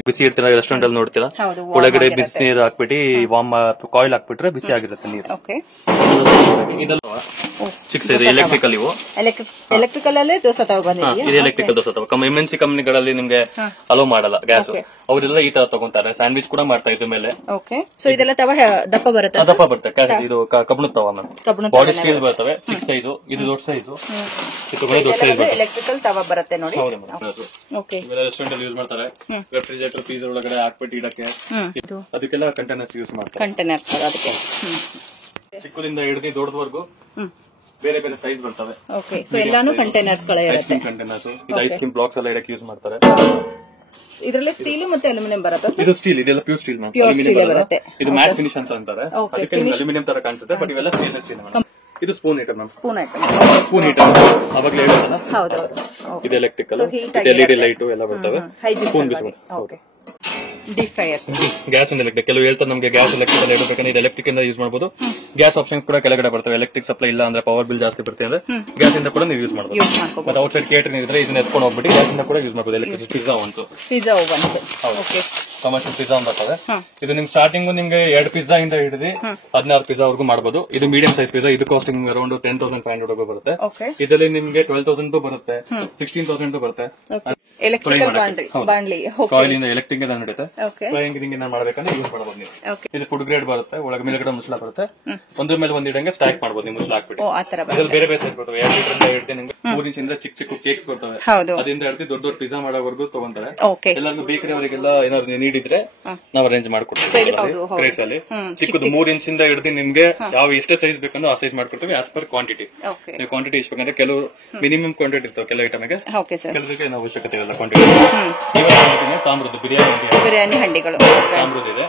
ಬಿಸಿ ಇರ್ತೀರಾ ರೆಸ್ಟೋರೆಂಟ್ ಅಲ್ಲಿ ನೋಡ್ತೀರಾ, ಒಳಗಡೆ ಬಿಸಿ ನೀರು ಹಾಕ್ಬಿಟ್ಟು ವಾರ್ಮ್ ಕಾಯಿಲ್ ಹಾಕ್ಬಿಟ್ರೆ ಬಿಸಿ ಆಗಿರುತ್ತೆ ನೀರು. ಚಿಕ್ಕ ಸೈಜ್ ಎಲೆಕ್ಟ್ರಿಕಲ್. ಇವು ಎಲೆಕ್ಟ್ರಿಕಲ್ ಅಲ್ಲೇ ದೋಸೆ ತಗೊಂಡಿದ್ದೀವಿ. ಇದು ಎಲೆಕ್ಟ್ರಿಕಲ್ ದೋಸೆ ತಗೋ. MNC ಕಂಪನಿಗಳಲ್ಲಿ ನಿಮ್ಗೆ ಅಲೋ ಮಾಡಲ್ಲ ಗ್ಯಾಸ್, ಅವರೆಲ್ಲ ಈ ತರ ತಗೊಂತಾರೆ. ಸ್ಯಾಂಡ್ವಿಚ್ ಕೂಡ ಮಾಡ್ತಾ ಇದ್ರ ಮೇಲೆ. ಸೊ ಇದೆಲ್ಲ ತವ ದಪ್ಪ ಬರುತ್ತೆ? ದಪ್ಪ ಬರುತ್ತೆ. ಇದು ಕಬ್ಬಣದ ತವ ಮ್ಯಾಮ್, ಬಾಡಿ ಸ್ಟೀಲ್ ಬರ್ತವೆ. ಚಿಕ್ಕ ಸೈಜು, ಇದು ದೊಡ್ಡ ಸೈಜು, ದೊಡ್ಡ ಸೈಜ್ ಎಲೆಕ್ಟ್ರಿಕಲ್ ತವ ಬರುತ್ತೆ ನೋಡಿ. ರೆಸ್ಟೋರೆಂಟ್ ಅಲ್ಲಿ ಯೂಸ್ ಮಾಡ್ತಾರೆ. ರೆಫ್ರಿಜರೇಟರ್ ಪೀಸ್ ಒಳಗಡೆ ಹಾಕ್ಬಿಟ್ಟು ಇಡಕ್ಕೆ, ಅದಕ್ಕೆಲ್ಲ ಕಂಟೈನರ್ಸ್ ಯೂಸ್ ಮಾಡ್ತಾರೆ. ಕಂಟೈನರ್ಸ್ ಅದಕ್ಕೆ ಚಿಕ್ಕದಿಂದ ಹಿಡಿದು ದೊಡ್ಡದವರೆಗೂ ಬೇರೆ ಬೇರೆ ಸೈಜ್ ಬರ್ತವೆ. ಸೊ ಎಲ್ಲಾನು ಕಂಟೈನರ್ಸ್ ಗಳೇ ಇರುತ್ತೆ. ಕಂಟೈನರ್ಸ್, ಇದು ಐಸ್ ಕ್ರೀಮ್ ಬ್ಲಾಕ್ಸ್ ಎಲ್ಲ ಇಡಕ್ಕೆ ಯೂಸ್ ಮಾಡ್ತಾರೆ. ಇದರಲ್ಲಿ ಸ್ಟೀಲ್ ಮತ್ತೆ ಅಲ್ಯೂಮಿನಿಯಂ ಬರುತ್ತೆ. ಇದು ಸ್ಟೀಲ್, ಇದೆಲ್ಲ ಪ್ಯೂರ್ ಸ್ಟೀಲ್. ಇದು ಮ್ಯಾಟ್ ಫಿನಿಶ್ ಅಂತ ಅಂತಾರೆ. ಅದಕ್ಕೆ ನಿಮ್ಗೆ ಅಲ್ಯೂಮಿನಿಯಂ ತರ ಕಾಣಿಸುತ್ತೆ, ಬಟ್ ಇವೆಲ್ಲ ಸ್ಟೇನ್ಲೆಸ್ ಸ್ಟೀಲ್. ಇದು spoon heater ma'am. Spoon heater ಅವಾಗಲೇ ಹೇಳಿದ್ರಲ್ಲ, ಇದು ಎಲೆಕ್ಟ್ರಿಕಲ್. LED ಲೈಟ್ ಎಲ್ಲ ಬರ್ತವೆ. Spoon deep fryers, gas and electric. ಕೆಲವು ಹೇಳ್ತಾರೆ ನಮಗೆ ಗ್ಯಾಸ್ ಎಲೆಕ್ಟ್ರಿಕಲ್ ಇಡಬೇಕಂದ್ರೆ ಇದು ಎಲೆಕ್ಟ್ರಿಕ್ ಇಂದ ಯೂಸ್ ಮಾಡಬಹುದು. ಗ್ಯಾಸ್ ಆಪ್ಷನ್ ಕೂಡ ಕೆಳಗಡೆ ಬರ್ತವೆ. ಎಲೆಕ್ಟ್ರಿಕ್ ಸಪ್ಲೈ ಇಲ್ಲ ಅಂದ್ರೆ ಪವರ್ ಬಿಲ್ ಜಾಸ್ತಿ ಬರುತ್ತೆ ಅಂದ್ರೆ ಗ್ಯಾಸ್ ಇಂದ ಕೂಡ ನೀವು ಯೂಸ್ ಮಾಡಬಹುದು. ಮತ್ತೆ ಔಟ್ ಸೈಡ್ ಕೇಟರಿಂಗ್ ಇದ್ರೆ ಇದನ್ನ ಎತ್ಕೊಂಡು ಹೋಗ್ಬಿಟ್ಟು ಗ್ಯಾಸ್ ಇಂದ ಕೂಡ ಯೂಸ್ ಮಾಡಬಹುದು. Electric pizza ovens, commercial pizza ಅಂತ ಬರ್ತವೆ. ಇದು ನಿಮ್ ಸ್ಟಾರ್ಟಿಂಗ್ ನಿಮ್ಗೆ 2 ಪಿಜ್ಜಾ ಇಂದ ಹಿಡಿದು 16 ಪಿಜ್ಜಾ ವರೆಗೂ ಮಾಡಬಹುದು. ಇದು ಮೀಡಿಯಂ ಸೈಜ್ ಪಿಜ್ಜಾ. ಇದು ಕಾಸ್ಟಿಂಗ್ ಅರೌಂಡ್ 10,500 ವರೆಗೂ ಬರುತ್ತೆ. ಇದರಲ್ಲಿ ನಿಮ್ಗೆ 12,000 ಬರುತ್ತೆ, 16,000 ಬರುತ್ತೆ. ಕಾಯಿಲ್ ಇಂದ ಎಲೆಕ್ಟ್ರಿಕ್ ಇಂದ ನಡೆಯುತ್ತೆ. ಫ್ರೈಯಿಂಗ್ ಮಾಡ್ಬೇಕಂದ್ರೆ ಯೂಸ್ ಮಾಡಬಹುದು ನೀವು. ಇದು ಫುಡ್ ಗ್ರೇಡ್ ಬರುತ್ತೆ. ಒಳಗೆ ಮೇಲ್ಗಡೆ ಮುಚ್ಚಳ ಬರುತ್ತೆ. ಒಂದ್ರ ಮೇಲೆ ಒಂದು ಇಡಂಗೆ ಸ್ಟಾಕ್ ಮಾಡಬಹುದು ನೀವು ಮುಚ್ಚಳ ಹಾಕ್ಬಿಟ್ಟು. ಇದ್ರಲ್ಲಿ ಬೇರೆ ಬೇರೆ ಸೈಜ್ ಬರ್ತವೆ. 2 ಲೀಟರ್ ಇಂದ ಹಿಡಿದು ನಿಮ್ಗೆ 3 ಇಂಚಿಂದ ಚಿಕ್ಕ ಚಿಕ್ಕ ಕೇಕ್ಸ್ ಬರ್ತವೆ. ಅದರಿಂದ ಹಿಡಿದು ದೊಡ್ಡ ದೊಡ್ಡ ಪಿಜ್ಜಾ ಮಾಡೋವರೆಗೂ ತಗೊಂತಾರೆ. ಎಲ್ಲಾದ್ರೂ ಬೇಕರಿ ಅವರಿಗೆಲ್ಲ ಏನಾದ್ರು ನೀಡಿದ್ರೆ ನಾವು ಅರೇಂಜ್ ಮಾಡ್ಕೊಡ್ತೀವಿ. ಕ್ರೇಟ್ಸ್ ಅಲ್ಲಿ ಚಿಕ್ಕದು 3 ಇಂಚಿಂದ ಹಿಡಿದು ನಿಮ್ಗೆ ಯಾವ ಎಷ್ಟೇ ಸೈಜ್ ಬೇಕಂದ್ರೆ ಆ ಸೈಜ್ ಮಾಡ್ಕೊಡ್ತೀವಿ. As per quantity. ನೀವು ಕ್ವಾಂಟಿಟಿ ಇಷ್ಟಬೇಕಂದ್ರೆ ಕೆಲವು ಮಿನಿಮಮ್ ಕ್ವಾಂಟಿಟಿ ಇರ್ತವೆ ಕೆಲವು ಐಟಮ್ಗೆ, ಕೆಲವರಿಗೆ ಏನು ಅವಶ್ಯಕತೆ ಇರಲ್ಲ ಕ್ವಾಂಟಿಟಿ. ತಾಮ್ರದ್ದು ಬಿರಿಯಾನಿ ಹಂಡಿಗಳು ತಾಮ್ರದ್ದು ಇದೆ.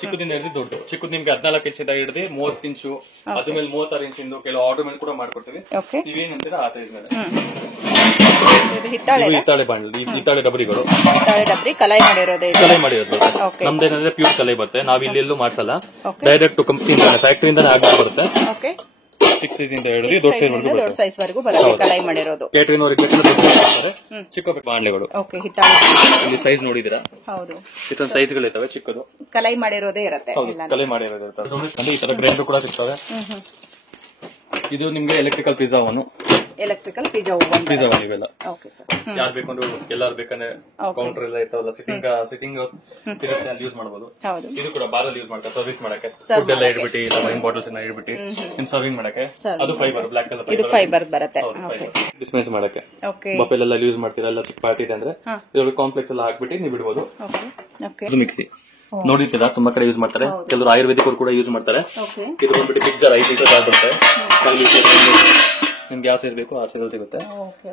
ಚಿಕ್ಕದಿಂದ ಹಿಡಿದು ದೊಡ್ಡ ಚಿಕ್ಕದು ನಿಮ್ಗೆ 14 ಇಂಚಿಂದ ಹಿಡಿದು 30 ಇಂಚು, ಅದ್ರ ಮೇಲೆ 36 ಇಂಚಿಂದು ಕೆಲವು ಆರ್ಡರ್ ಮೇಲೆ ಕೂಡ ಮಾಡ್ಕೊಡ್ತೀವಿ. ನೀವೇನಂತೀರ ಆ ಸೈಜ್ ಮೇಲೆ. ಹಿತ್ತಾಳೆ ಬಾಂಡ್ಲಿ, ಹಿತ್ತಾಳೆ ಡಬ್ರಿಗಳು, ಕಲೈ ಮಾಡಿರೋದು. ನಮ್ದೇನಂದ್ರೆ ಪ್ಯೂರ್ ಕಲೈ ಬರುತ್ತೆ. ನಾವ್ ಇಲ್ಲಿ ಎಲ್ಲೂ ಮಾಡ್ಸಲ್ಲ, ಡೈರೆಕ್ಟ್ ಕಂಪ್ನಿ ಫ್ಯಾಕ್ಟರಿಯಿಂದ ಬರುತ್ತೆ. 6 ಸೈಜ್ ಇಂದ ಹಿಡಿದು ದೊಡ್ಡ ಸೈಜ್ ವರೆಗೂ ಬರುತ್ತೆ. ಕೇಟರಿಂಗ್ ಅವರಿಗೆ ಚಿಕ್ಕ ಬಾಂಡ್ಲಿಗಳು. ಇಲ್ಲಿ ಸೈಜ್ ನೋಡಿದಿರಾ? ಇಷ್ಟೊಂದು ಸೈಜ್ಗಳಿರ್ತವೆ. ಚಿಕ್ಕದು ಕಲೈ ಮಾಡಿರೋದೇ ಇರುತ್ತೆ. ಕಲೈ ಮಾಡಿರೋದೇ ಇರ್ತವೆ. ಈ ತರ ಗ್ರೈಂಡರ್ ಕೂಡ ಸಿಗ್ತವೆ. ಇದು ನಿಮ್ಗೆ electrical pizza oven. Electrical pizza oven ಇವೆಲ್ಲ ಯಾರು ಬೇಕಂದ್ರೆ ಎಲ್ಲಾರು ಬೇಕಂದ್ರೆ ಕೌಂಟರ್ ಎಲ್ಲ ಇರ್ತಾವಲ್ಲ, ಸಿಟಿಂಗ್ ಇರುತ್ತೆ, ಅಲ್ಲಿ ಯೂಸ್ ಮಾಡಬಹುದು. ಇದು ಕೂಡ ಬಾರಲ್ಲಿ ಯೂಸ್ ಮಾಡ್ತಾರೆ ಸರ್ವಿಸ್ ಮಾಡಕ್ಕೆ. ಫುಡ್ ಎಲ್ಲ ಇಡ್ಬಿಟ್ಟು ಇಲ್ಲ ವೈನ್ ಬಾಟಲ್ಸ್ ಎಲ್ಲ ಇಡ್ಬಿಟ್ಟು ನಿಮ್ ಸರ್ವಿಂಗ್ ಮಾಡಕ್ಕೆ. ಅದು ಫೈಬರ್, ಬ್ಲಾಕ್ ಕಲರ್ ಇದು ಫೈಬರ್ ಬರುತ್ತೆ. ಡಿಸ್ಪೆನ್ಸ್ ಮಾಡಕ್ಕೆ ಬಫೆಲ್ ಎಲ್ಲ ಯೂಸ್ ಮಾಡ್ತೀರಾ, ಎಲ್ಲ ಚಿಕ್ಕ ಪಾರ್ಟಿ ಇದೆ ಅಂದ್ರೆ ಇದ್ರೊಳಗೆ ಕಾಂಪ್ಲೆಕ್ಸ್ ಎಲ್ಲ ಹಾಕ್ಬಿಟ್ಟು ನೀವು ಬಿಡ್ಬೋದು. ಇದು ಮಿಕ್ಸಿ. ನೋಡಿರ್ತೀರಾ ತುಂಬಾ ಕಡೆ ಯೂಸ್ ಮಾಡ್ತಾರೆ, ಕೆಲವರು ಆಯುರ್ವೇದಿಕ್ ಅವರು ಕೂಡ ಯೂಸ್ ಮಾಡ್ತಾರೆ. ಓಕೆ ಇದು ಬಂದ್ಬಿಟ್ಟು ಬಿಗ್ ಜಾರ್ 5 ಲೀಟರ್ ಜಾರ್ ಬರುತ್ತೆ. 5 ಲೀಟರ್ ನಿಮ್ಗೆ ಯಾವ ಸೈಜ್ ಬೇಕು ಆ ಸೈಜ್ ಸಿಗುತ್ತೆ.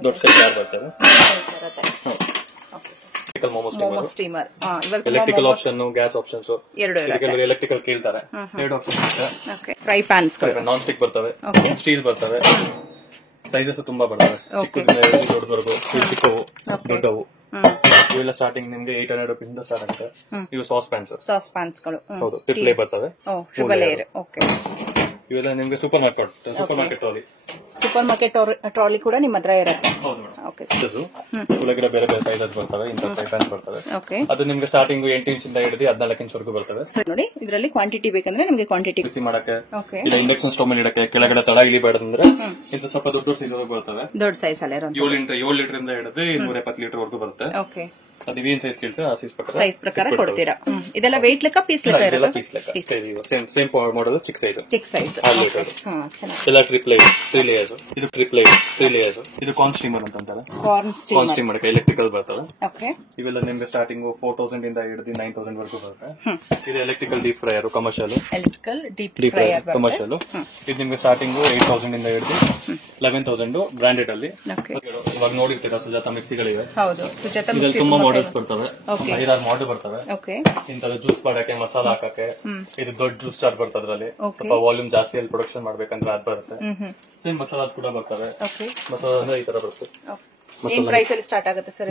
ದೊಡ್ಡ ಸೈಜ್ ಜಾರ್ ಬರ್ತದೆ. Momo steamer, electrical option, gas options, ಎರಡು ಎಲೆಕ್ಟ್ರಿಕಲ್ ಕೇಳ್ತಾರೆ. 2 ಆಪ್ಷನ್ ಇರುತ್ತೆ. ಫ್ರೈ ಪ್ಯಾನ್ಸ್ ನಾನ್ ಸ್ಟಿಕ್ ಬರ್ತವೆ, ಸ್ಟೀಲ್ ಬರ್ತವೆ. ಸೈಜಸ್ ತುಂಬಾ ಬರ್ತವೆ, ಚಿಕ್ಕದಿಂದ ದೊಡ್ಡವರೆಗೂ, ಚಿಕ್ಕವು ದೊಡ್ಡವು. ಇವೆಲ್ಲ ಸ್ಟಾರ್ಟಿಂಗ್ ನಿಮ್ಗೆ 800 ರೂಪೀಸ್ ಇಂದ ಸ್ಟಾರ್ಟ್ ಆಗುತ್ತೆ. ಇವು ಸಾಸ್ ಪ್ಯಾನ್ಸ್ ಗಳು, ಹೌದು, ಟ್ರಿಪ್ಲೇ ಬರ್ತವೆ. ಇವೆಲ್ಲ ನಿಮ್ಗೆ ಸೂಪರ್ ಮಾರ್ಕೆಟ್ ಟ್ರಾಲಿ ಕೂಡ ನಿಮ್ಮ ಹತ್ರ ಇರುತ್ತೆ. ಬೇರೆ ಬೇರೆ ಸೈಜಸ್ ಬರ್ತವೆ, ಇಂಥ ಫ್ರೈ ಪ್ಯಾನ್ಸ್ ಬರ್ತವೆ. ಅದು ನಿಮ್ಗೆ ಸ್ಟಾರ್ಟಿಂಗ್ 8 ಇಂಚಿಂದ ಹಿಡಿದು 14 ಇಂಚ್ ಬರ್ತವೆ. ನೋಡಿ, ಇದರಲ್ಲಿ ಕ್ವಾಂಟಿಟಿ ಬೇಕಂದ್ರೆ ನಿಮ್ಗೆ ಕ್ವಾಂಟಿಟಿ ಬಿಸಿ ಮಾಡಕ್ಕೆ, ಇಲ್ಲ ಇಂಡಕ್ಷನ್ ಸ್ಟವ್ ಮೇಲೆ ಇಡಕ್ಕೆ, ಕೆಳಗಡೆ ತಳ ಇಳಿಬೇಡಂದ್ರೆ ಇಂತ ಸ್ವಲ್ಪ ದೊಡ್ಡ ಸೈಜ್ ಬರ್ತವೆ. ದೊಡ್ಡ ಸೈಜ್ ಅಲ್ಲ, 7 ಲೀಟರ್ ಇಂದ ಹಿಡಿದು 270 ಲೀಟರ್ ವರೆಗೂ ಬರುತ್ತೆ. ಅದು ಏನ್ ಸೈಜ್ ಕೇಳ್ತೀರಾ ಆ ಸೈಜ್ ಪ್ರಕಾರ ಕೊಡ್ತೀರಾ. ಇದೆಲ್ಲ ವೆಯ್ಟ್ ಲೆಕ್ಕ, ಪೀಸ್ ಲೆಕ್ಕ ಇರೋದು. ಸೇಮ್ ಮಾಡಲ್ ಚಿಕ್ಕ ಸೈಜ್ ಎಲ್ಲ ಟ್ರಿಪ್ಲೇ 3 ಲೇಯರ್ಸ್. ಇದು ಟ್ರಿಪ್ಲೇ 3 ಲೇಯರ್ಸ್. ಇದು ಕಾರ್ನ್ ಸ್ಟೀಮರ್ ಅಂತ ಅಂತಾರೆ. ಕಾರ್ನ್ ಸ್ಟೀಮರ್ ಎಲೆಕ್ಟ್ರಿಕಲ್ ಬರ್ತವೆ. ಇವೆಲ್ಲ ನಿಮ್ಗೆ ಸ್ಟಾರ್ಟಿಂಗ್ 4000 ಇಂದ ಹಿಡಿದು 9000 ವರೆಗೂ ಬರುತ್ತೆ. ಇದು electrical deep fryer commercial. Commercial ಇದು ನಿಮ್ಗೆ ಸ್ಟಾರ್ಟಿಂಗ್ 8000 ಇಂದ ಹಿಡಿದು 11000 ಬ್ರಾಂಡೆಡ್ ಅಲ್ಲಿ. ಇವಾಗ ನೋಡಿರ್ತೀರಾ ಸುಜಾತ ಮಿಕ್ಸಿಗಳಿವೆ. ಇದ್ರಲ್ಲಿ ತುಂಬಾ ಮಾಡೆಲ್ಸ್ ಬರ್ತವೆ, 5-6 ಮಾಡೆಲ್ ಬರ್ತವೆ. ಇಂಥದ್ದು ಜ್ಯೂಸ್ ಮಾಡಕ್ಕೆ, ಮಸಾಲ ಹಾಕಕ್ಕೆ. ಇದು ದೊಡ್ಡ ಜ್ಯೂಸ್ ಜಾರ್ ಬರ್ತದೆ, ಅದರಲ್ಲಿ ಸ್ವಲ್ಪ ವಾಲ್ಯೂಮ್ ಜಾಸ್ತಿ ಅಲ್ಲಿ ಪ್ರೊಡಕ್ಷನ್ ಮಾಡ್ಬೇಕಂದ್ರೆ ಅದು ಬರುತ್ತೆ. ಸೇಮ್ ಮಸಾಲ ಕೂಡ ಬರ್ತವೆ. ಮಸಾಲ ಅಂದ್ರೆ ಈ ತರ ಬರುತ್ತೆ.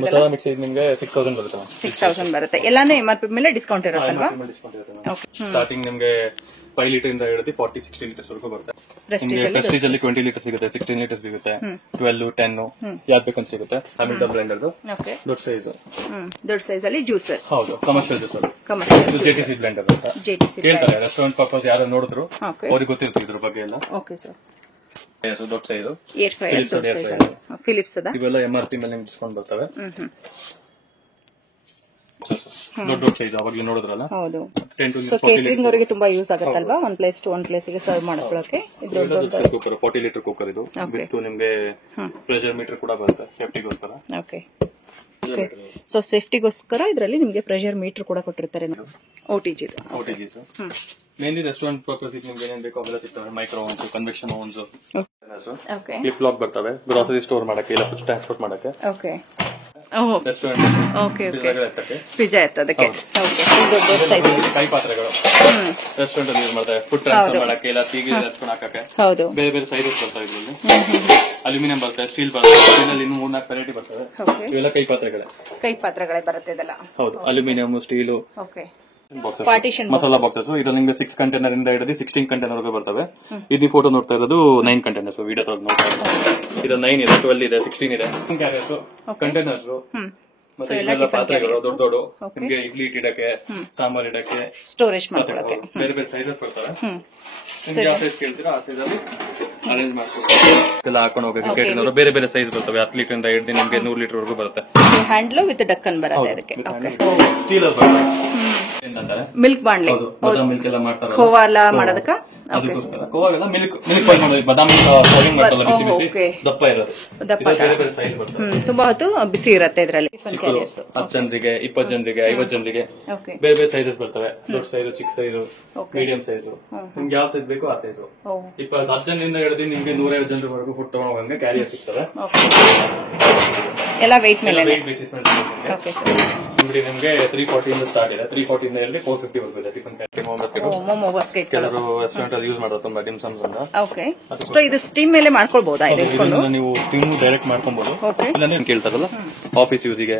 ಮಸಾಲಾ ಮಿಕ್ಸಿ ನಿಮ್ಗೆ 6000 ಬರುತ್ತೆ. 6000 ಬರುತ್ತೆ. ಎಲ್ಲಾನು MRP ಮೇಲೆ ಡಿಸ್ಕೌಂಟ್ ಇರುತ್ತಲ್ವಾ? ಸ್ಟಾರ್ಟಿಂಗ್ ನಿಮ್ಗೆ 5 ಲೀಟರ್ ಇಂದ ಹಿಡಿದು 40-60 ಲೀಟರ್ಸ್ ವರೆಗೂ ಬರುತ್ತೆ. ಪ್ರೆಸ್ಟೀಜ್ ಅಲ್ಲಿ 20 ಲೀಟರ್ ಸಿಗುತ್ತೆ, 16 ಲೀಟರ್ ಸಿಗುತ್ತೆ, 12, 10 ಯಾವ್ದು ಬೇಕಂತ ಸಿಗುತ್ತೆ. ಹ್ಯಾಮಿಲ್ಟನ್ ಬ್ಲೆಂಡರ್ ದೊಡ್ಡ ಸೈಜ್ ಅಲ್ಲಿ ಜ್ಯೂಸರ್. ಹೌದು, ಕಮರ್ಷಿಯಲ್ ಜ್ಯೂಸರ್. ಇದು JTC ಬ್ಲೆಂಡರ್ ಅಂತ ಕೇಳ್ತಾರೆ. ರೆಸ್ಟೋರೆಂಟ್ ಪರ್ಪಸ್ ಯಾರು ನೋಡಿದ್ರು ಅವ್ರಿಗೆ ಗೊತ್ತಿರುತ್ತೆ ಇದ್ರ ಬಗ್ಗೆ ಎಲ್ಲ. ದೊಡ್ಡ ಸೈಜ್ ಫಿಲಿಪ್ಸ್ ಇವೆಲ್ಲ MRP ಮೇಲೆ ನಿಮ್ಗೆ ಡಿಸ್ಕೌಂಟ್ ಬರ್ತವೆ. ದೊಡ್ಡ ಸೈಜ್ ಅವಾಗಲೇ ನೋಡಿದ್ರಲ್ಲ. ಹೌದು, ಕೇಟರಿಂಗ್ ಅವರಿಗೆ ತುಂಬಾ ಯೂಸ್ ಆಗುತ್ತಲ್ವಾ, one place to one place ಗೆ ಸರ್ವ್ ಮಾಡ್ಕೊಳ್ಳೋಕೆ. ಕುಕ್ಕರ್ 40 ಲೀಟರ್ ಕುಕ್ಕರ್ ಇದು. ವಿತ್ ನಿಮ್ಗೆ ಪ್ರೆಷರ್ ಮೀಟರ್ ಕೂಡ ಬರುತ್ತೆ ಸೇಫ್ಟಿಗೋಸ್ಕರ. ಸೊ ಸೇಫ್ಟಿಗೋಸ್ಕರ ಇದರಲ್ಲಿ ನಿಮ್ಗೆ ಪ್ರೆಷರ್ ಮೀಟರ್ ಕೂಡ ಕೊಟ್ಟಿರ್ತಾರೆ. OTG ಮೇನ್ಲಿ ರೆಸ್ಟೋರೆಂಟ್ ಪರ್ಪಸ್ ನಿಮ್ಗೆ ಏನೇನ್ ಬೇಕೋ ಅವೆಲ್ಲ ಸಿಗ್ತವೆ. Micro ovens, convection ovens, clip lock ಬರ್ತವೆ. ಗ್ರಾಸರಿ ಸ್ಟೋರ್ ಮಾಡಕ್ಕೆ, ಇಲ್ಲ ಫುಡ್ ಟ್ರಾನ್ಸ್ಪೋರ್ಟ್ ಮಾಡಕ್ಕೆ. ಪಿಜ್ಜಾ ಎತ್ತದಕ್ಕೆ ಕೈ ಪಾತ್ರೆಗಳು ರೆಸ್ಟೋರೆಂಟ್ ಅಲ್ಲಿ ಯೂಸ್ ಮಾಡ್ತಾರೆ. ಫುಡ್ ಟ್ರಾನ್ಸ್ಫರ್ ಮಾಡಕ್ಕೆ, ಇಲ್ಲ ಟೀ ಹಚ್ಕೊಂಡು ಹಾಕಕ್ಕೆ. ಬೇರೆ ಬೇರೆ ಸೈಜಸ್ ಬರ್ತವೆ ಇದರಲ್ಲಿ. ಅಲ್ಯೂಮಿನಿಯಂ ಬರ್ತದೆ, ಸ್ಟೀಲ್ ಬರ್ತದೆ, ಸ್ಟೀಲಲ್ಲಿ ಇನ್ನೂ 3-4 ವೆರೈಟಿ ಬರ್ತವೆ. ಇವೆಲ್ಲ ಕೈ ಪಾತ್ರೆಗಳೇ ಬರುತ್ತೆ ಇದೆಲ್ಲ. ಹೌದು, ಅಲ್ಯೂಮಿನಿಯಂ, ಸ್ಟೀಲು. ಮಸಾಲಾ ಬಾಕ್ಸಸ್ ಇದು ನಿಮ್ಗೆ 6 ಕಂಟೈನರ್ ಇಂದ ಹಿಡಿದು 16 ಕಂಟೈನರ್ ವರೆಗೂ ಬರ್ತವೆ. ಇದು ಫೋಟೋ ನೋಡ್ತಾ ಇರೋದು 9 ಕಂಟೈನರ್ಸ್. ವಿಡಿಯೋ ನೋಡ್ತಾ ಇರೋದು ಇದು 9 ಇದೆ, 12 ಇದೆ, 16 ಇದೆ. ಕ್ಯಾರಿಯರ್ಸ್, ಕಂಟೈನರ್ಸ್, ಮತ್ತೆ ಇವೆಲ್ಲ ಪಾತ್ರೆಗಳು ದೊಡ್ಡ ದೊಡ್ಡ ನಿಮ್ಗೆ ಇಡ್ಲಿ ಇಡಕ್ಕೆ, ಸಾಂಬಾರ್ ಇಡಕ್ಕೆ, ಸ್ಟೋರೇಜ್ ಮಾಡ್ಕೊಳ್ಳೋಕೆ. ಬೇರೆ ಬೇರೆ ಸೈಜಸ್ ಬರ್ತವೆ. ನಿಮ್ಗೆ ಯಾವ ಸೈಜ್ ಕೇಳ್ತೀರಾ ಆ ಸೈಜ್ ಅಲ್ಲಿ ಅರೇಂಜ್ ಮಾಡ್ಕೊಡ್ತೀವಿ. ಹಾಕೊಂಡು ಹೋಗೋಕೆ ಕೇಟರಿಂಗ್ ಬೇರೆ ಬೇರೆ ಸೈಜ್ ಬರ್ತವೆ. 10 ಲೀಟರ್ ಇಂದ ಹಿಡಿದು ನಿಮ್ಗೆ 100 ಲೀಟರ್ ವರೆಗೂ ಬರುತ್ತೆ. ಹ್ಯಾಂಡ್ಲ್ ವಿತ್ ಡಕ್ಕನ್ ಬರುತ್ತೆ ಅದಕ್ಕೆ. ಸ್ಟೀಲ್ ಬರ್ತದೆ. ಮಿಲ್ಕ್ ಬಾಂಡ್ಲೆ, ಮಿಲ್ಕ್ ಎಲ್ಲ ಮಾಡ್ತಾರೆ. ಖೋವಾ ಎಲ್ಲ ಮಾಡೋದಕ್ಕ ಅದಕ್ಕೋಸ್ಕರ ಖೋವಾಗೆಲ್ಲ ಮಿಲ್ಕ್ ಬಾದಾಮಿ ಬಿಸಿ ಬಿಸಿ ದಪ್ಪ ಇರೋದು. ಬೇರೆ ಬೇರೆ ಸೈಜ್ ಬರ್ತದೆ. ತುಂಬಾ ಹೊತ್ತು ಬಿಸಿ ಇರುತ್ತೆ ಇದರಲ್ಲಿ. 10 ಜನರಿಗೆ, 20 ಜನರಿಗೆ, 50 ಜನರಿಗೆ ಬೇರೆ ಬೇರೆ ಸೈಜಸ್ ಬರ್ತವೆ. ದೊಡ್ಡ ಸೈಜ್, ಚಿಕ್ಕ ಸೈಜ್, ಮೀಡಿಯಂ ಸೈಜ್. ನಿಮ್ಗೆ ಯಾವ ಸೈಜ್ ಬೇಕೋ ಆ ಸೈಜ್. 10 ಜನರಿಂದ ಹಿಡಿದು ನಿಮ್ಗೆ 150 ಜನರವರೆಗೂ ಫುಡ್ ತಗೊಂಡು ಹೋಗಂಗೆ ಕ್ಯಾರಿಯರ್ ಸಿಗ್ತವೆ. ಎಲ್ಲ ವೆಯ್ಟ್ ಮೇಲೆ ಬೇಸಿಸ್ ಮೇಲೆ ನಿಮ್ಗೆ 340 ಇಂದ ಸ್ಟಾರ್ಟ್ ಇದೆ. 340 ಇಂದ 450 ವರೆಗೂ ಇದೆ. ಟಿಫನ್ ಮೋಮೋ ಬಾಸ್ಕೆಟ್ ಕೆಲವರು ರೆಸ್ಟೋರೆಂಟ್ ಅಲ್ಲಿ ಯೂಸ್ ಮಾಡೋದು ತುಂಬಾ ಡಿಮ್ ಸಮ್ಸ್ ಅಂತ. ಇದು ಸ್ಟೀಮ್ ಮೇಲೆ ಮಾಡ್ಕೊಳ್ಬಹುದಾ? ನೀವು ಸ್ಟೀಮ್ ಡೈರೆಕ್ಟ್ ಮಾಡ್ಕೊಬಹುದು. ಇಲ್ಲ ಕೇಳ್ತಾರಲ್ಲ ಆಫೀಸ್ ಯೂಸಿಗೆ,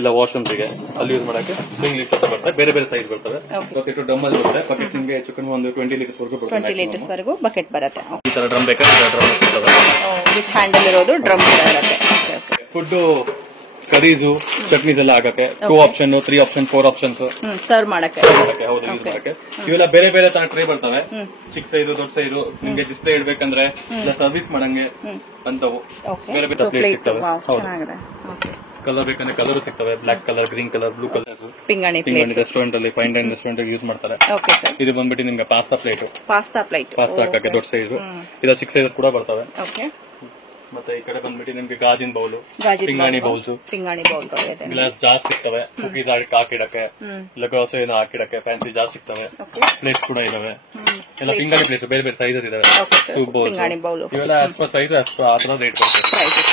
ಇಲ್ಲ ವಾಶ್ರೂಮ್ಸ್ ಗೆ ಅಲ್ಲಿ ಯೂಸ್ ಮಾಡಕ್ಕೆ ಸ್ವಿಂಗ್ ಲೀಟರ್ ಬರ್ತದೆ. ಬೇರೆ ಬೇರೆ ಸೈಜ್ ಬರ್ತವೆ. ಬಕೆಟ್ ಡ್ರಮ್ ಅಲ್ಲಿ ಬರುತ್ತೆ. ಬಕೆಟ್ ನಿಮ್ಗೆ ಚಿಕನ್ ಒಂದು 20 ಲೀಟರ್ಸ್ ವರೆಗೂ ಬರುತ್ತೆ. 20 ಲೀಟರ್ಸ್ ವರೆಗೂ ಬಕೆಟ್ ಬರುತ್ತೆ. ಈ ತರ ಡ್ರಮ್ ಬೇಕಾದ್ರೆ ಡ್ರಮ್ ಬರ್ತದೆ. ವಿತ್ ಹ್ಯಾಂಡಲ್ ಇರೋದು ಡ್ರಮ್ ಇರುತ್ತೆ. ಫುಡ್ ಕರೀಸು, ಚಟ್ನೀಸ್ ಎಲ್ಲ ಹಾಕಕ್ಕೆ 2 ಆಪ್ಷನ್, 3 ಆಪ್ಷನ್, 4 ಆಪ್ಷನ್ಸ್ ಸರ್ವ್ ಮಾಡಕ್ಕೆ. ಹೌದು, ಯೂಸ್ ಮಾಡಕ್ಕೆ. ಇವೆಲ್ಲ ಬೇರೆ ಬೇರೆ ತರ ಟ್ರೇ ಬರ್ತವೆ. ಚಿಕ್ಕ ಸೈಜು, ದೊಡ್ಡ ಸೈಜು, ನಿಮ್ಗೆ ಡಿಸ್ಪ್ಲೇ ಇಡ್ಬೇಕಂದ್ರೆ, ಇಲ್ಲ ಸರ್ವಿಸ್ ಮಾಡಂಗೆ ಅಂತವು ಬೇರೆ ಬೇರೆ ಪ್ಲೇಟ್ ಸಿಗ್ತವೆ. ಕಲರ್ ಬೇಕಂದ್ರೆ ಕಲರ್ ಸಿಗ್ತವೆ. Black colour, green colour, blue colour. ಪಿಂಗಾಣಿ ರೆಸ್ಟೋರೆಂಟ್ ಅಲ್ಲಿ, ಫೈನ್ ಡೈನ್ ರೆಸ್ಟೋರೆಂಟ್ ಯೂಸ್ ಮಾಡ್ತಾರೆ. ಇದು ಬಂದ್ಬಿಟ್ಟು ನಿಮ್ಗೆ ಪಾಸ್ತಾ ಪ್ಲೇಟ್ ಹಾಕಕ್ಕೆ ದೊಡ್ಡ ಸೈಜು. ಇದು ಚಿಕ್ಕ ಸೈಜಸ್ ಕೂಡ ಬರ್ತವೆ. ಮತ್ತೆ ಈ ಕಡೆ ಬಂದ್ಬಿಟ್ಟು ನಿಮ್ಗೆ ಗಾಜಿನ ಬೌಲು, ಗಾಜಿನ ಪಿಂಗಾಣಿ ಬೌಲ್ಸ್, ಪಿಂಗಾಣಿ ಬೌಲ್ಗಳು ಇದೆ. ಗ್ಲಾಸ್ ಜಾರ್ ಸಿಗ್ತವೆ, ಕುಕೀಸ್ ಹಾಕಿಡಕ್ಕೆ, ಇಲ್ಲ ಗ್ರೋಸರಿ ಏನೋ ಹಾಕಿಡಕ್ಕೆ ಫ್ಯಾನ್ಸಿ ಜಾರ್ ಸಿಗ್ತವೆ. ಪ್ಲೇಟ್ಸ್ ಕೂಡ ಇದಾವೆ, ಎಲ್ಲ ಪಿಂಗಾಣಿ ಪ್ಲೇಟ್ಸ್ ಬೇರೆ ಬೇರೆ ಸೈಜಸ್ ಇದಾವೆ. ಸೂಪ್ ಬೌಲ್ಸ್ ಪಿಂಗಾಣಿ ಬೌಲ್ ಇವೆಲ್ಲ ಆಸ್ ಪರ್ ಸೈಜ್ ಆ ತರ ರೇಟ್ ಬರುತ್ತೆ.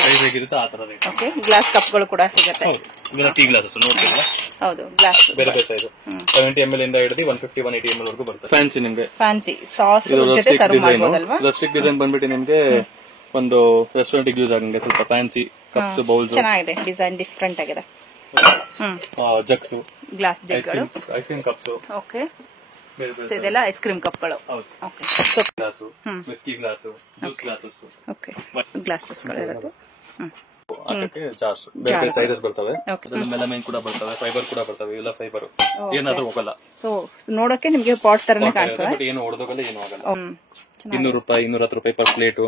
ಸೈಜ್ ಹೇಗಿರುತ್ತೆ ಆ ತರ ರೇಟ್. ಓಕೆ, ಗ್ಲಾಸ್ ಕಪ್ಗಳು ಕೂಡ ಸಿಗುತ್ತೆ. ಹೌದು, ಇವೆಲ್ಲ ಟೀ ಗ್ಲಾಸಸ್ ನೋಡ್ತಿಲ್ಲ. ಹೌದು, ಗ್ಲಾಸ್ ಬೇರೆ ಬೇರೆ ಸೈಜ್ 70 ml ಇಂದ ಹಿಡಿದು 150 180 ml ವರೆಗೂ ಬರುತ್ತೆ. ಫ್ಯಾನ್ಸಿ ನಿಮ್ಗೆ ಫ್ಯಾನ್ಸಿ ಸಾಸ್ ಜೊತೆ ಸರ್ವ್ ಮಾಡಬಹುದಲ್ವಾ? ರಸ್ಟಿಕ್ ಡಿಸೈನ್ ಬಂದ್ಬಿಟ್ಟು ನಿಮ್ಗೆ ಒಂದು ರೆಸ್ಟೋರೆಂಟ್ ಯೂಸ್ ಆಗಂಗೆ ಸ್ವಲ್ಪ ಫ್ಯಾನ್ಸಿ ಕಪ್ಸ್, ಬೌಲ್ಸ್ ಚೆನ್ನಾಗಿದೆ. ಡಿಸೈನ್ ಡಿಫ್ರೆಂಟ್ ಆಗಿದೆ. ಜಗ್ಸ್, ಗ್ಲಾಸ್ ಜಗ್ಗಳು, ice cream cups. Okay, so ಇದೆಲ್ಲ ಐಸ್ ಕ್ರೀಮ್ ಕಪ್ಗಳು. Okay, glass, whisky glass, juice glasses. Okay, ಗ್ಲಾಸಸ್ಗಳು ಇರುತ್ತೆ. ಹಾಕಕ್ಕೆ ಜಾರ್ಸ್ ಬೇರೆ ಬೇರೆ ಸೈಜಸ್ ಬರ್ತವೆ. ಅದರಲ್ಲಿ ಮೆಲಮೈನ್ ಕೂಡ ಬರ್ತವೆ, ಫೈಬರ್ ಕೂಡ ಬರ್ತವೆ. ಇವೆಲ್ಲ ಫೈಬರ್ ಏನಾದ್ರೂ ಹೋಗಲ್ಲ. ಸೊ ನೋಡಕ್ಕೆ ನಿಮ್ಗೆ ಪಾಟ್ ತರನೇ ಕಾಣಿಸ್ತದೆ, ಬಟ್ ಏನು ಹೊಡೆದೋಗಲ್ಲ, ಏನು ಆಗಲ್ಲ. 200 ರೂಪಾಯಿ 210 ರೂಪಾಯಿ ಪರ್ ಪ್ಲೇಟ್,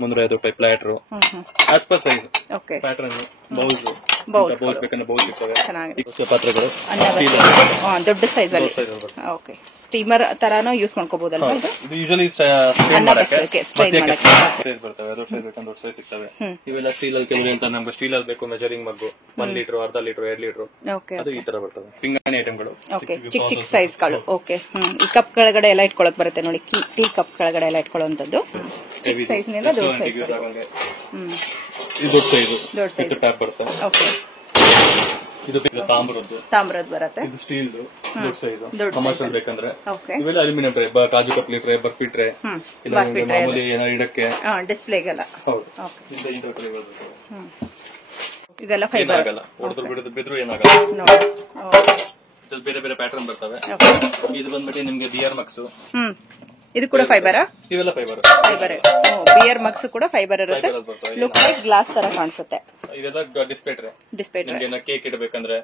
350 ರೂಪಾಯಿ platter as per size. Pattern bowls ಬೇಕಂದ್ರೆ ಬೌಲ್ಸ್ ಇರ್ತವೆ. ಪಾತ್ರೆಗಳು ದೊಡ್ಡ ಸೈಜ್ ಅಲ್ಲಿ. ಓಕೆ, ಸ್ಟೀಮರ್ ತರಾನು ಯೂಸ್ ಮಾಡ್ಕೋಬಹುದಲ್ವಾ? ಇದು ಯೂಶಲಿ ಸ್ಟೀಮ್ ಮಾಡಕ್ಕೆ ಸೈಜ್ ಬರ್ತವೆ. ದೊಡ್ಡ ಸೈಜ್ ಬೇಕಂದ್ರೆ ದೊಡ್ಡ ಸೈಜ್ ಸಿಗ್ತವೆ. ಇವೆಲ್ಲ ಸ್ಟೀಲ್ ಅಲ್ಲಿ ಕೆಲವು ಅಂತ ನಮ್ಗೆ ಸ್ಟೀಲ್ ಅಲ್ಲಿ ಬೇಕು ಮೆಜರಿಂಗ್ ಮಗ್ಗು 1 ಲೀಟರ್, ಅರ್ಧ ಲೀಟರ್, 2 ಲೀಟರ್, ಅದು ಈ ತರ ಬರ್ತವೆ. ಪಿಂಗಾಣಿ ಐಟಮ್ಗಳು, ಚಿಕ್ಕ ಚಿಕ್ಕ ಸೈಜ್ ಗಳು. ಓಕೆ, ಈ ಕಪ್ ಕೆಳಗಡೆ ಎಲ್ಲ ಇಟ್ಕೊಳಕ್ ಬರುತ್ತೆ ನೋಡಿ. ಟೀ ಕಪ್ ಕೆಳಗಡೆ ಎಲ್ಲ ಇಟ್ಕೊಳ್ಳುವಂತದ್ದು ಚಿಕ್ಕ ಸೈಜ್ ನಿಂದ ದೊಡ್ಡ ಸೈಜ್. ಇದು ದೊಡ್ಡ ಸೈಜ್ ಟ್ಯಾಪ್ ಬರುತ್ತೆ. ಓಕೆ, ಇದು ತಾಮ್ರದ್ದು ಬರುತ್ತೆ. ಇದು ಸ್ಟೀಲ್ ದೊಡ್ಡ ಸೈಜ್. ಕಮರ್ಷಿಯಲ್ ಬೇಕಂದ್ರೆ ಇವೆಲ್ಲ ಅಲ್ಯೂಮಿನಿಯಂ ಟ್ರೇ, ಕಾಜು ಕಪ್ಲಿ ಟ್ರೇ, ಬರ್ಫಿ ಟ್ರೇ, ಇಲ್ಲ ಮಾಮೂಲಿ ಏನೋ ಇಡಕ್ಕೆ, ಡಿಸ್ಪ್ಲೇಗೆಲ್ಲ. ಹೌದು, ಇದೆಲ್ಲ ಫೈಬರ್ ಆಗಲ್ಲ, ಹೊಡೆದ್ರು ಬಿದ್ರು ಏನಾಗಲ್ಲ. ಬೇರೆ ಬೇರೆ ಪ್ಯಾಟರ್ನ್ ಬರ್ತವೆ. ಇದು ಬಂದ್ಬಿಟ್ಟು ನಿಮ್ಗೆ ಬಿಯರ್ ಮಗ್ಸು. ಇದು ಕೂಡ ಫೈಬರಾ? ಇವೆಲ್ಲ ಫೈಬರ್. ಬಿಯರ್ ಮಗ್ಸ್ ಕೂಡ ಫೈಬರ್ ಇರುತ್ತೆ. ಲುಕ್ ಲೈಕ್ ಗ್ಲಾಸ್ ತರ ಕಾಣಿಸುತ್ತೆ. ಇದೆಲ್ಲ ಡಿಸ್ಪ್ಲೇ ಟ್ರೇ. ನಿಮ್ಗೆ ಕೇಕ್ ಇಡಬೇಕಂದ್ರೆ,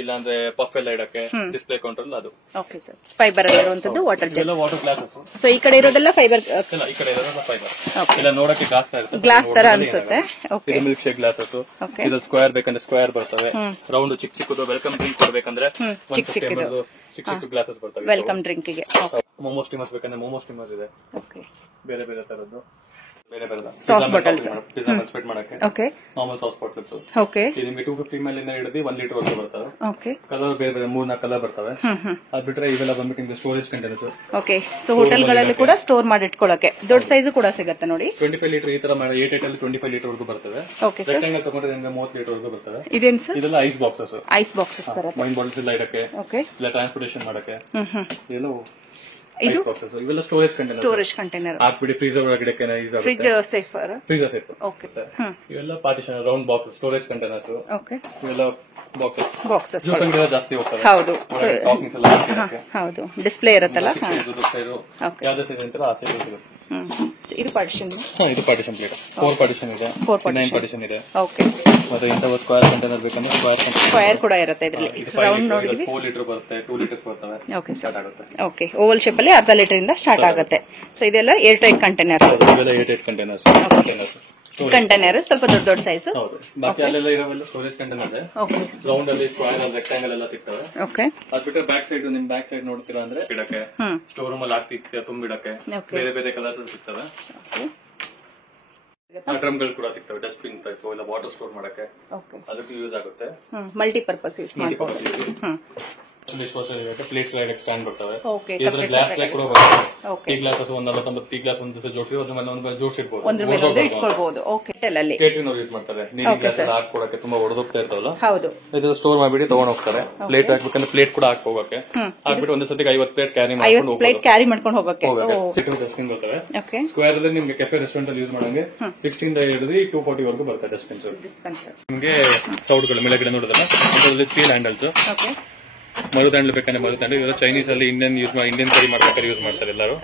ಇಲ್ಲಾಂದ್ರೆ ಪಫ್ ಎಲ್ಲ ಇಡಕ್ಕೆ ಡಿಸ್ಪ್ಲೇ ಕೌಂಟರ್ ಅದು. ಓಕೆ ಸರ್, ಫೈಬರ್ ಅಲ್ಲಿ ಇರುವಂತದ್ದು ವಾಟರ್ ಜಗ್. ಎಲ್ಲ ವಾಟರ್ ಗ್ಲಾಸಸ್. ಸೊ ಈ ಕಡೆ ಇರೋದೆಲ್ಲ ಫೈಬರ್. ಈ ಕಡೆ ಇರೋದೆಲ್ಲ ಫೈಬರ್. ಎಲ್ಲ ನೋಡಕ್ಕೆ ಗ್ಲಾಸ್ ತರ ಇರುತ್ತೆ, ಗ್ಲಾಸ್ ತರ ಅನ್ಸುತ್ತೆ. ಇದು ಮಿಲ್ಕ್ ಶೇಕ್ ಗ್ಲಾಸಸ್. ಇದು ಸ್ಕ್ವೇರ್ ಬೇಕಂದ್ರೆ ಸ್ಕ್ವೇರ್ ಬರ್ತವೆ. ರೌಂಡ್ ಚಿಕ್ಕ ಚಿಕ್ಕದು ವೆಲ್ಕಮ್ ಡ್ರಿಂಕ್ ಕೊಡ್ಬೇಕಂದ್ರೆ ಚಿಕ್ಕ ಚಿಕ್ಕ ಗ್ಲಾಸಸ್ ಬರ್ತವೆ. ವೆಲ್ಕಮ್ ಡ್ರಿಂಕ್ ಗೆ ಮೋಮೋ ಸ್ಟೀಮರ್ಸ್ ಬೇಕಂದ್ರೆ ಮೋಮೋ ಸ್ಟೀಮರ್ಸ್ ಇದೆ. ಬೇರೆ ಬೇರೆ ತರದ್ದು, ಬೇರೆ ಬೇರೆ ಸಾಸ್ ಬಾಟಲ್ಸ್ ಸ್ಪೆಟ್ ಮಾಡಕ್ಕೆ. Okay, normal sauce bottles. Okay, ಇದು ನಿಮಗೆ 250 ml ಇಂದ ಹಿಡಿದು 1 ಲೀಟರ್ ವರೆಗೂ ಬರ್ತವೆ. ಓಕೆ, ಕಲರ್ ಬೇರೆ ಬೇರೆ 3-4 ಕಲರ್ ಬರ್ತವೆ. ಅದ್ ಬಿಟ್ರೆ ಇವೆಲ್ಲ ಬಂದ್ಬಿಟ್ಟು ನಿಮಗೆ ಸ್ಟೋರೇಜ್ ಕಂಟೈನರ್ಸ್. ಓಕೆ, ಸೊ ಹೋಟೆಲ್ಗಳಲ್ಲಿ ಕೂಡ ಸ್ಟೋರ್ ಮಾಡಿ ಇಟ್ಕೊಳ್ಳಕ್ಕೆ ದೊಡ್ಡ ಸೈಜ್ ಕೂಡ ಸಿಗುತ್ತೆ ನೋಡಿ. 25 ಲೀಟರ್ ಈ ತರ 8 ಅಲ್ಲಿ 25 ಲೀಟರ್ ವರೆಗೂ ಬರ್ತವೆ. ಓಕೆ ಸರ್, ರೆಕ್ಟಾಂಗಲ್ ತಗೊಂಡ್ರೆ ನಿಮಗೆ 30 ಲೀಟರ್ ವರೆಗೂ ಬರ್ತವೆ. ಇದೇನು ಸರ್? ಇದೆಲ್ಲ ಐಸ್ ಬಾಕ್ಸಸ್. ಐಸ್ ಬಾಕ್ಸಸ್ ಬರುತ್ತೆ. ವೈನ್ ಬಾಟಲ್ಸ್ ಎಲ್ಲ ಇಡಕ್ಕೆ, ಓಕೆ, ಇಲ್ಲ ಟ್ರಾನ್ಸ್ಪೋರ್ಟೇಷನ್ ಮಾಡಕ್ಕೆ. ಇದೆಲ್ಲ ಇದು ಇವೆಲ್ಲ ಸ್ಟೋರೇಜ್ ಕಂಟೈನರ್ ಹಾಕ್ಬಿಟ್ಟು ಫ್ರೀಜರ್ ಒಳಗಡೆ ಯೂಸ್ ಆಗುತ್ತೆ. Fridge safe. ಓಕೆ, ಇವೆಲ್ಲ partition round box storage containers. Okay, ಇವೆಲ್ಲ ಬಾಕ್ಸಸ್ ಜಾಸ್ತಿ ಹೋಗ್ತವೆ. ಹೌದು, ಹೌದು, ಡಿಸ್ಪ್ಲೇ ಇರುತ್ತಲ್ಲ. ಯಾವ್ದು ಸೈಜ್ ಅಂತಾರ ಆ ಸೈಜ್ ಸಿಗುತ್ತೆ. ಇದು ಪಾರ್ಟಿಷನ್. ಇದು ಪಾರ್ಟಿಷನ್ ಪ್ಲೇಟ್. 4 ಪಾರ್ಟಿಷನ್ ಇದೆ, 9 ಪಾರ್ಟಿಷನ್ ಇದೆ. ಓಕೆ, ಮತ್ತೆ ಇಂಥವು ಸ್ಕ್ವೇರ್ ಕಂಟೈನರ್ ಬೇಕಂದ್ರೆ ಸ್ಕ್ವೇರ್ ಕೂಡ ಇರುತ್ತೆ. ಇದರಲ್ಲಿ ರೌಂಡ್ ನೋಡಿದ್ವಿ 4 ಲೀಟರ್ ಬರುತ್ತೆ, 2 ಲೀಟರ್ಸ್ ಬರ್ತವೆ. ಓಕೆ ಸ್ಟಾರ್ಟ್ ಆಗುತ್ತೆ. ಓಕೆ, ಓವಲ್ ಶೇಪ್ ಅಲ್ಲಿ ಅರ್ಧ ಲೀಟರ್ ಇಂದ ಸ್ಟಾರ್ಟ್ ಆಗುತ್ತೆ. ಸೊ ಇದೆಲ್ಲ ಏರ್ ಟೈಟ್ ಕಂಟೈನರ್ಸ್. ಇವೆಲ್ಲ 8 ಕಂಟೈನರ್ಸ್. ಕಂಟೈನರ್ ಸ್ವಲ್ಪ ದೊಡ್ಡ ದೊಡ್ಡ ಸೈಜ್. ಹೌದು, ಬಾಕಿ ಅಲ್ಲೆಲ್ಲ ಇರೋವೆಲ್ಲ ಸ್ಟೋರೇಜ್ ಕಂಟೈನರ್ಸ್. ಓಕೆ, ರೌಂಡ್ ಅಲ್ಲಿ, ಸ್ಕ್ವೇರ್ ಅಲ್ಲಿ, ರೆಕ್ಟಾಂಗಲ್ ಎಲ್ಲ ಸಿಗ್ತವೆ. ಓಕೆ, ಅದ್ ಬಿಟ್ಟರೆ ಬ್ಯಾಕ್ ಸೈಡ್, ನಿಮ್ ಬ್ಯಾಕ್ ಸೈಡ್ ನೋಡ್ತೀರಾ ಅಂದ್ರೆ ಇಡಕ್ಕೆ, ಸ್ಟೋರ್ ರೂಮ್ ಅಲ್ಲಿ ಹಾಕ್ತಿಕ್ಕೆ ತುಂಬಿಡಕ್ಕೆ ಬೇರೆ ಬೇರೆ ಕಲರ್ಸ್ ಸಿಗ್ತವೆ. ಡ್ರಮ್ಗಳು ಕೂಡ ಸಿಗ್ತವೆ, ಡಸ್ಟ್ಬಿನ್ ಟೈಪ್, ಇಲ್ಲ ವಾಟರ್ ಸ್ಟೋರ್ ಮಾಡಕ್ಕೆ ಅದಕ್ಕೆ ಯೂಸ್ ಆಗುತ್ತೆ. ಮಲ್ಟಿಪರ್ಪಸ್ ಯೂಸ್ ಮಾಡಬಹುದು. ಪ್ಲೇಟ್ಸ್ ಇಡಕ್ಕೆ ಸ್ಟ್ಯಾಂಡ್ ಬರ್ತವೆ. ಗ್ಲಾಸ್ ಕೂಡ ಬರ್ತವೆ. ಟೀ ಗ್ಲಾಸಸ್ 149 ಟೀ ಗ್ಲಾಸ್ ಒಂದು ಜೋಡಿಸಿ ಜೋಡಿಸಿರ್ಬೋದು. ಕೇಟರಿಂಗ್ ಯೂಸ್ ಮಾಡ್ತಾರೆ. ನೀರಿನ ಗ್ಲಾಸ್ ಹಾಕೊಡಕ್ಕೆ ತುಂಬಾ ಹೊಡೆದೋಗ್ತಾ ಇರ್ತಾವಲ್ಲ, ಇದು ಸ್ಟೋರ್ ಮಾಡ್ಬಿಟ್ಟು ತಗೊಂಡ್ ಹೋಗ್ತಾರೆ. ಪ್ಲೇಟ್ ಹಾಕ್ಬೇಕಂದ್ರೆ ಪ್ಲೇಟ್ ಕೂಡ ಹಾಕಿ ಹೋಗಕ್ಕೆ ಹಾಕ್ಬಿಟ್ಟು ಒಂದ್ ಸತಿಗೆ 50 ಪ್ಲೇಟ್ ಕ್ಯಾರಿ ಮಾಡ್ಕೊಂಡು ಹೋಗಕ್ಕೆ ಡಸ್ಟ್ಬಿನ್ ಬರ್ತವೆ. ಸ್ಕ್ವೇರ್ ಅಲ್ಲಿ ನಿಮ್ಗೆ ಕೆಫೆ ರೆಸ್ಟೋರೆಂಟ್ ಅಲ್ಲಿ ಯೂಸ್ ಮಾಡಂಗೆ 16 ಹಿಡಿದು 240 ವರೆಗೂ ಬರ್ತದೆ ಡಿಸ್ಪೆನ್ಸರ್. ನಿಮ್ಗೆ ಸೌಡ್ಗಳು ಮೇಳಗಡೆ ನೋಡಿದ್ರೆ ಅದರಲ್ಲಿ ಸ್ಟೀಲ್ ಹ್ಯಾಂಡಲ್ಸ್. ಮರುದಂಡ್ಲು ಬೇಕಂದ್ರೆ ಮರುದಂಡ್ಲು. ಇವೆಲ್ಲ ಚೈನೀಸ್ ಅಲ್ಲಿ ಇಂಡಿಯನ್ ಕರಿ ಮಾಡ್ಬೇಕಾದ್ರೆ ಯೂಸ್ ಮಾಡ್ತಾರೆ ಎಲ್ಲರೂ.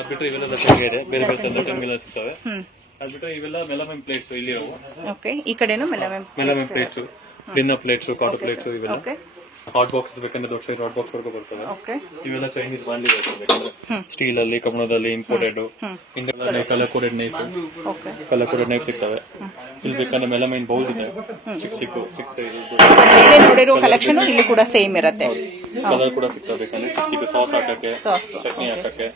ಅದ್ಬಿಟ್ರೆ ಇವೆಲ್ಲ ಬೇರೆ ಬೇರೆ ಬೇರೆ ಸಿಗ್ತವೆ. ಅದ್ಬಿಟ್ರೆ ಇವೆಲ್ಲ ಮೆಲಮೈನ್ ಪ್ಲೇಟ್ಸ್ ಇಲ್ಲಿ ಈ ಕಡೆನೂ melamine plates, dinner plates, quarter plates. ಇವೆಲ್ಲ ಹಾಟ್ ಬಾಕ್ಸಸ್ ಬೇಕಂದ್ರೆ ದೊಡ್ಡ ಸೈಜ್ ಹಾಟ್ ಬಾಕ್ಸ್ ವರ್ಗು ಬರ್ತವೆ. ಇವೆಲ್ಲ ಚೈನೀಸ್ ಬಾಂಡ್ಲಿ ಬೇಕಂದ್ರೆ ಸ್ಟೀಲ್ ಅಲ್ಲಿ, ಕಬ್ಬಣದಲ್ಲಿ imported. Colour coded knife, colour coded knife ಸಿಗ್ತವೆ. ಇಲ್ಲಿ ಬೇಕಂದ್ರೆ ಮೆಲಮೈನ್ ಬೌಲ್ ಇದೆ, ಚಿಕ್ಕ ಸೈಜ್. ನೋಡಿರೋ ಕಲೆಕ್ಷನ್ ಇಲ್ಲಿ ಕೂಡ ಸೇಮ್ ಇರುತ್ತೆ. ಕಲರ್ ಕೂಡ ಸಿಗ್ತವೆ ಬೇಕಂದ್ರೆ ಚಿಕ್ಕ ಸಾಸ್ ಹಾಕಕ್ಕೆ, ಚಟ್ನಿ ಹಾಕಕ್ಕೆ.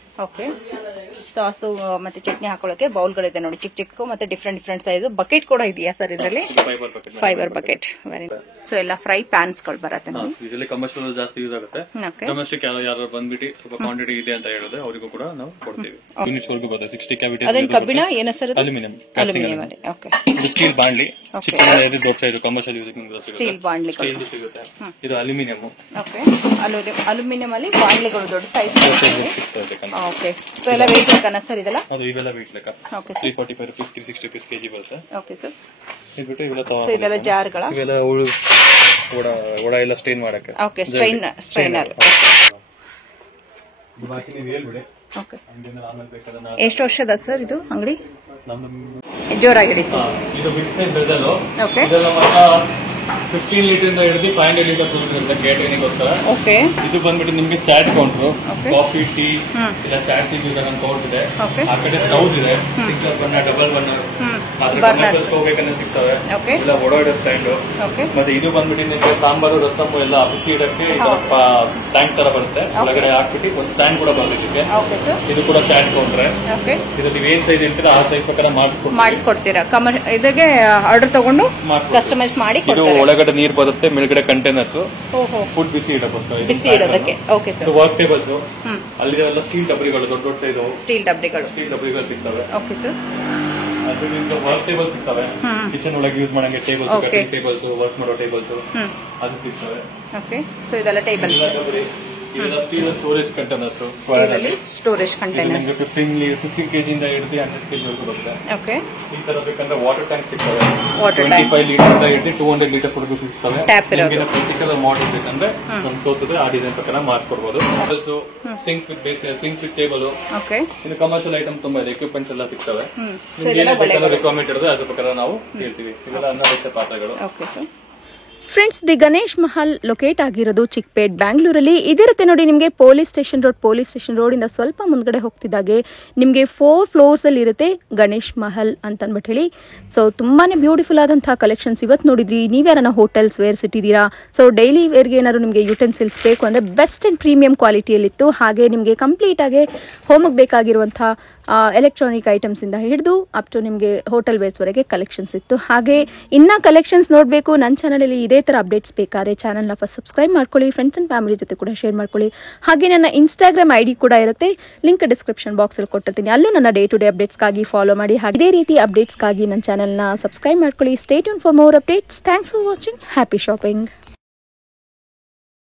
ಸಾಸು ಮತ್ತೆ ಚಟ್ನಿ ಹಾಕೊಳ್ಳೋಕೆ ಬೌಲ್ಗಳಿದೆ ನೋಡಿ, ಚಿಕ್ಕ ಚಿಕ್ಕ ಮತ್ತೆ ಡಿಫ್ರೆಂಟ್ ಸೈಜ್. ಬಕೆಟ್ ಕೂಡ ಇದೆಯಾ ಸರ್ ಇದರಲ್ಲಿ? Fibre bucket. ವೆರಿ ಸೊ ಎಲ್ಲ ಫ್ರೈ ಪ್ಯಾನ್ಸ್ ಗಳು ಬರುತ್ತೆ ನೋಡಿ. ಇದರಲ್ಲಿ ಕಮರ್ಷಿಯಲ್ ಜಾಸ್ತಿ ಯೂಸ್ ಆಗುತ್ತೆ. ಕಮರ್ಷಿಯಲ್ ಯಾರು ಬಂದ್ಬಿಟ್ಟು ಸ್ವಲ್ಪ ಕ್ವಾಂಟಿಟಿ ಇದೆ ಅಂತ ಹೇಳಿದ್ರೆ ಅವರಿಗೂ ಕೂಡ ನಾವು ಕೊಡ್ತೀವಿ. ಯೂನಿಟ್ಸ್ ವರೆಗೂ ಬರುತ್ತೆ 60 ಕ್ಯಾವಿಟಿ. ಅದೇನು ಕಬ್ಬಿಣ ಏನ ಸರ್? ಅಲ್ಯೂಮಿನಿಯಂ. ಓಕೆ. ಇದು ಸ್ಟೀಲ್ ಬಾಂಡ್ಲಿ, ಚಿಕ್ಕದು ದೊಡ್ಡ ಸೈಜ್ ಕಮರ್ಷಿಯಲ್ ಯೂಸ್ ಸ್ಟೀಲ್ ಬಾಂಡ್ಲಿ ಸಿಗುತ್ತೆ. ಇದು ಅಲ್ಯೂಮಿನಿಯಂ. ಓಕೆ. ಅಲ್ಯೂಮಿನಿಯಂ ಅಲ್ಲಿ ಬಾಂಡ್ಲಿಗಳು ದೊಡ್ಡ ಸೈಜ್ ಸಿಗ್ತದೆ. ಓಕೆ. ಸೊ ಎಲ್ಲ ವೇಟ್ ಲೆಕ್ಕನಾ ಸರ್ ಇದೆಲ್ಲ? ಅದು ಇವೆಲ್ಲ ವೇಟ್ ಲೆಕ್ಕ. ಓಕೆ. 345 ರೂಪೀಸ್ 360 ರೂಪೀಸ್ ಕೆಜಿ ಬರುತ್ತೆ. Okay sir. ಸೊ ಇದೆಲ್ಲ ಜಾರ್ಗಳ? ಇವೆಲ್ಲ ಓಡ ಎಲ್ಲ ಸ್ಟೇನ್ ಮಾಡಕ್ಕೆ. ಓಕೆ. ಸ್ಟ್ರೈನರ್. ಓಕೆ. ಎಷ್ಟು ವರ್ಷದ ಸರ್ ಇದು ಅಂಗಡಿ? ಜೋರಾಗಿದೆ ಸರ್. ಇದು ಬಿಗ್ ಸೈಜ್ ಬೆಜಲ್. ಓಕೆ. ಇದೆಲ್ಲ 15 ಲೀಟರ್ ಇಂದ ಹಿಡಿದು 500 ಲೀಟರ್ ಇರುತ್ತೆ ಕೇಟರಿಂಗ್ ಗೋಸ್ಕರ. ಓಕೆ. ಇದು ಬಂದ್ಬಿಟ್ಟು ನಿಮ್ಗೆ ಚಾಟ್ ಕೌಂಟರ್, ಕಾಫಿ ಟೀ ಇಲ್ಲ ಚಾಟ್ ಯೂಸ್ ಆಗೋ ಕೌಂಟ್ ಇದೆ. ಆ ಕಡೆ ಸ್ಟೌಸ್ ಇದೆ, ಸಿಂಗಲ್ ಬರ್ನರ್, ಡಬಲ್ ಬರ್ನರ್, ಹೋಗ್ಬೇಕಂದ್ರೆ ಸಿಗ್ತವೆ. ಇಲ್ಲ ಓಡಾಡೋ ಸ್ಟ್ಯಾಂಡ್. ಮತ್ತೆ ಇದು ಬಂದ್ಬಿಟ್ಟು ನಿಮ್ಗೆ ಸಾಂಬಾರು ರಸಮ್ ಎಲ್ಲ ಬಿಸಿ ಇಡಕ್ಕೆ ಟ್ಯಾಂಕ್ ತರ ಬರುತ್ತೆ, ಒಳಗಡೆ ಹಾಕ್ಬಿಟ್ಟು ಒಂದು ಸ್ಟ್ಯಾಂಡ್ ಕೂಡ ಬರುತ್ತೆ. ಇದು ಕೂಡ ಚಾಟ್ ಕೌಂಟರ್. ಇದರಲ್ಲಿ ಏನ್ ಸೈಜ್ ಇರ್ತೀರ ಆ ಸೈಜ್ ಪ್ರಕಾರ ಮಾಡಿಸ್ಕೊಡ್ತೀರಾ? ಇದಕ್ಕೆ ಆರ್ಡರ್ ತಗೊಂಡು ಕಸ್ಟಮೈಸ್ ಮಾಡಿ ಒಳಗಡೆ ನೀರ್ ಬರುತ್ತೆ, ಮೇಲ್ಗಡೆ ಕಂಟೈನರ್ಸ್, ಫುಡ್ ಬಿಸಿ ಇಡೋದಕ್ಕೆ. Okay sir. ವರ್ಕ್ ಟೇಬಲ್ಸ್, ಅಲ್ಲಿ ಎಲ್ಲ ಸ್ಟೀಲ್ ಡಬ್ರಿಗಳು, ದೊಡ್ಡ ಸೈಜ್ ಸ್ಟೀಲ್ ಡಬ್ರಿಗಳು ಸಿಗ್ತವೆ. Okay sir. ಅದು ನಿಮ್ಗೆ ವರ್ಕ್ ಟೇಬಲ್ ಸಿಗ್ತವೆ, ಕಿಚನ್ ಒಳಗೆ ಯೂಸ್ ಮಾಡಂಗೆ ಟೇಬಲ್ಸ್, ಕಟಿಂಗ್ ಟೇಬಲ್ಸ್, ವರ್ಕ್ ಮಾಡೋ ಟೇಬಲ್ಸ್ ಅದು ಸಿಗ್ತವೆ. ಓಕೆ. ಸೊ ಇದೆಲ್ಲ ಟೇಬಲ್ಸ್. ಇದೆಲ್ಲ steel storage containers. Storage containers 15 kg ಇಂದ ಹಿಡಿದು 100 kg ವರೆಗೂ ಬರುತ್ತೆ. ಓಕೆ. ಈ ತರ ಬೇಕಂದ್ರೆ ವಾಟರ್ ಟ್ಯಾಂಕ್ ಸಿಗ್ತವೆ. 25 ಲೀಟರ್ ಇಂದ ಹಿಡಿದು 200 ಲೀಟರ್ಸ್ ವರೆಗೂ ಸಿಗ್ತವೆ. ಪರ್ಟಿಕ್ಯುಲರ್ ಮಾಡೆಲ್ ಬೇಕಂದ್ರೆ ನಮ್ಗೆ ತೋರಿಸಿದ್ರೆ ಆ ಡಿಸೈನ್ ಪ್ರಕಾರ ಮಾಡಿಸ್ಕೊಡ್ಬೋದು. Sink with table. ಓಕೆ. ಇನ್ನು ಕಮರ್ಷಿಯಲ್ ಐಟಮ್ ತುಂಬಾ ಇದೆ, ಎಕ್ವಿಪ್ಮೆಂಟ್ಸ್ ಎಲ್ಲ ಸಿಗ್ತವೆ. ರಿಕ್ವೈರ್ಮೆಂಟ್ ಇರೋದು ಅದ್ರ ಪ್ರಕಾರ ನಾವು ಹೇಳ್ತೀವಿ. ಇವೆಲ್ಲ ಅನ್ನ ಪಾತ್ರೆಗಳು. Okay sir. Friends, the Ganesh Mahal locate ಆಗಿರೋದು ಚಿಕ್ಕಪೇಟ್, ಬ್ಯಾಂಗ್ಳೂರಲ್ಲಿ. ಇದಿರುತ್ತೆ ನೋಡಿ ನಿಮಗೆ ಪೊಲೀಸ್ ಸ್ಟೇಷನ್ ರೋಡ್ ಇಂದ ಸ್ವಲ್ಪ ಮುಂದ್ಗಡೆ ಹೋಗ್ತಿದ್ದಾಗೆ ನಿಮಗೆ 4 ಫ್ಲೋರ್ಸ್ ಅಲ್ಲಿ ಇರುತ್ತೆ ಗಣೇಶ್ ಮಹಲ್ ಅಂತ ಅಂದ್ಬಿಟ್ಟು ಹೇಳಿ. ಸೊ ತುಂಬಾನೇ ಬ್ಯೂಟಿಫುಲ್ ಆದಂತಹ ಕಲೆಕ್ಷನ್ಸ್ ಇವತ್ತು ನೋಡಿದ್ರಿ. ನೀವ್ಯಾರನ್ನ ಹೋಟೆಲ್ಸ್ ವೇರ್ಸ್ ಇಟ್ಟಿದ್ದೀರಾ, ಸೊ ಡೈಲಿ ವೇರ್ಗೆ ಏನಾದ್ರು ನಿಮಗೆ ಯುಟೆನ್ಸಿಲ್ಸ್ ಬೇಕು ಅಂದ್ರೆ ಬೆಸ್ಟ್ ಅಂಡ್ ಪ್ರೀಮಿಯಂ ಕ್ವಾಲಿಟಿಯಲ್ಲಿತ್ತು. ಹಾಗೆ ನಿಮಗೆ ಕಂಪ್ಲೀಟ್ ಆಗಿ ಹೋಮಕ್ಕೆ ಬೇಕಾಗಿರುವಂತಹ ಎಲೆಕ್ಟ್ರಾನಿಕ್ ಐಟಮ್ಸ್ ಇಂದ ಹಿಡಿದು ಅಪ್ ಟು ನಿಮಗೆ ಹೋಟೆಲ್ ವೇರ್ಸ್ ವರೆಗೆ ಕಲೆಕ್ಷನ್ಸ್ ಇತ್ತು. ಹಾಗೆ ಇನ್ನ ಕಲೆಕ್ಷನ್ಸ್ ನೋಡಬೇಕು, ನನ್ನ ಚಾನಲಲ್ಲಿ ಇದೇ ತರ ಅಪ್ಡೇಟ್ಸ್ ಬೇಕಾದ್ರೆ ಚಾನಲ್ನ ಫಸ್ಟ್ ಸಬ್ಸ್ಕ್ರೈಬ್ ಮಾಡ್ಕೊಳ್ಳಿ, ಫ್ರೆಂಡ್ಸ್ ಅಂಡ್ ಫ್ಯಾಮಿಲಿ ಜೊತೆ ಕೂಡ ಶೇರ್ ಮಾಡ್ಕೊಳ್ಳಿ. ಹಾಗೆ ನನ್ನ ಇನ್ಸ್ಟಾಗ್ರಾಮ್ ID ಕೂಡ ಇರುತ್ತೆ, ಲಿಂಕ್ ಡಿಸ್ಕ್ರಿಪ್ಷನ್ ಬಾಕ್ಸ್ ಅಲ್ಲಿ ಕೊಟ್ಟಿರ್ತೀನಿ, ಅಲ್ಲೂ ನನ್ನ ಡೇ ಟು ಡೇ ಅಪ್ಡೇಟ್ಸ್ಗಾಗಿ ಫಾಲೋ ಮಾಡಿ. ಹಾಗೆ ಇದೇ ರೀತಿ ಅಪ್ಡೇಟ್ಸ್ಗಾಗಿ ನನ್ನ ಚಾನಲ್ನ ಸಬ್ಸ್ಕ್ರೈಬ್ ಮಾಡ್ಕೊಳ್ಳಿ. Stay tune for more updates. Thanks for watching. Happy shopping.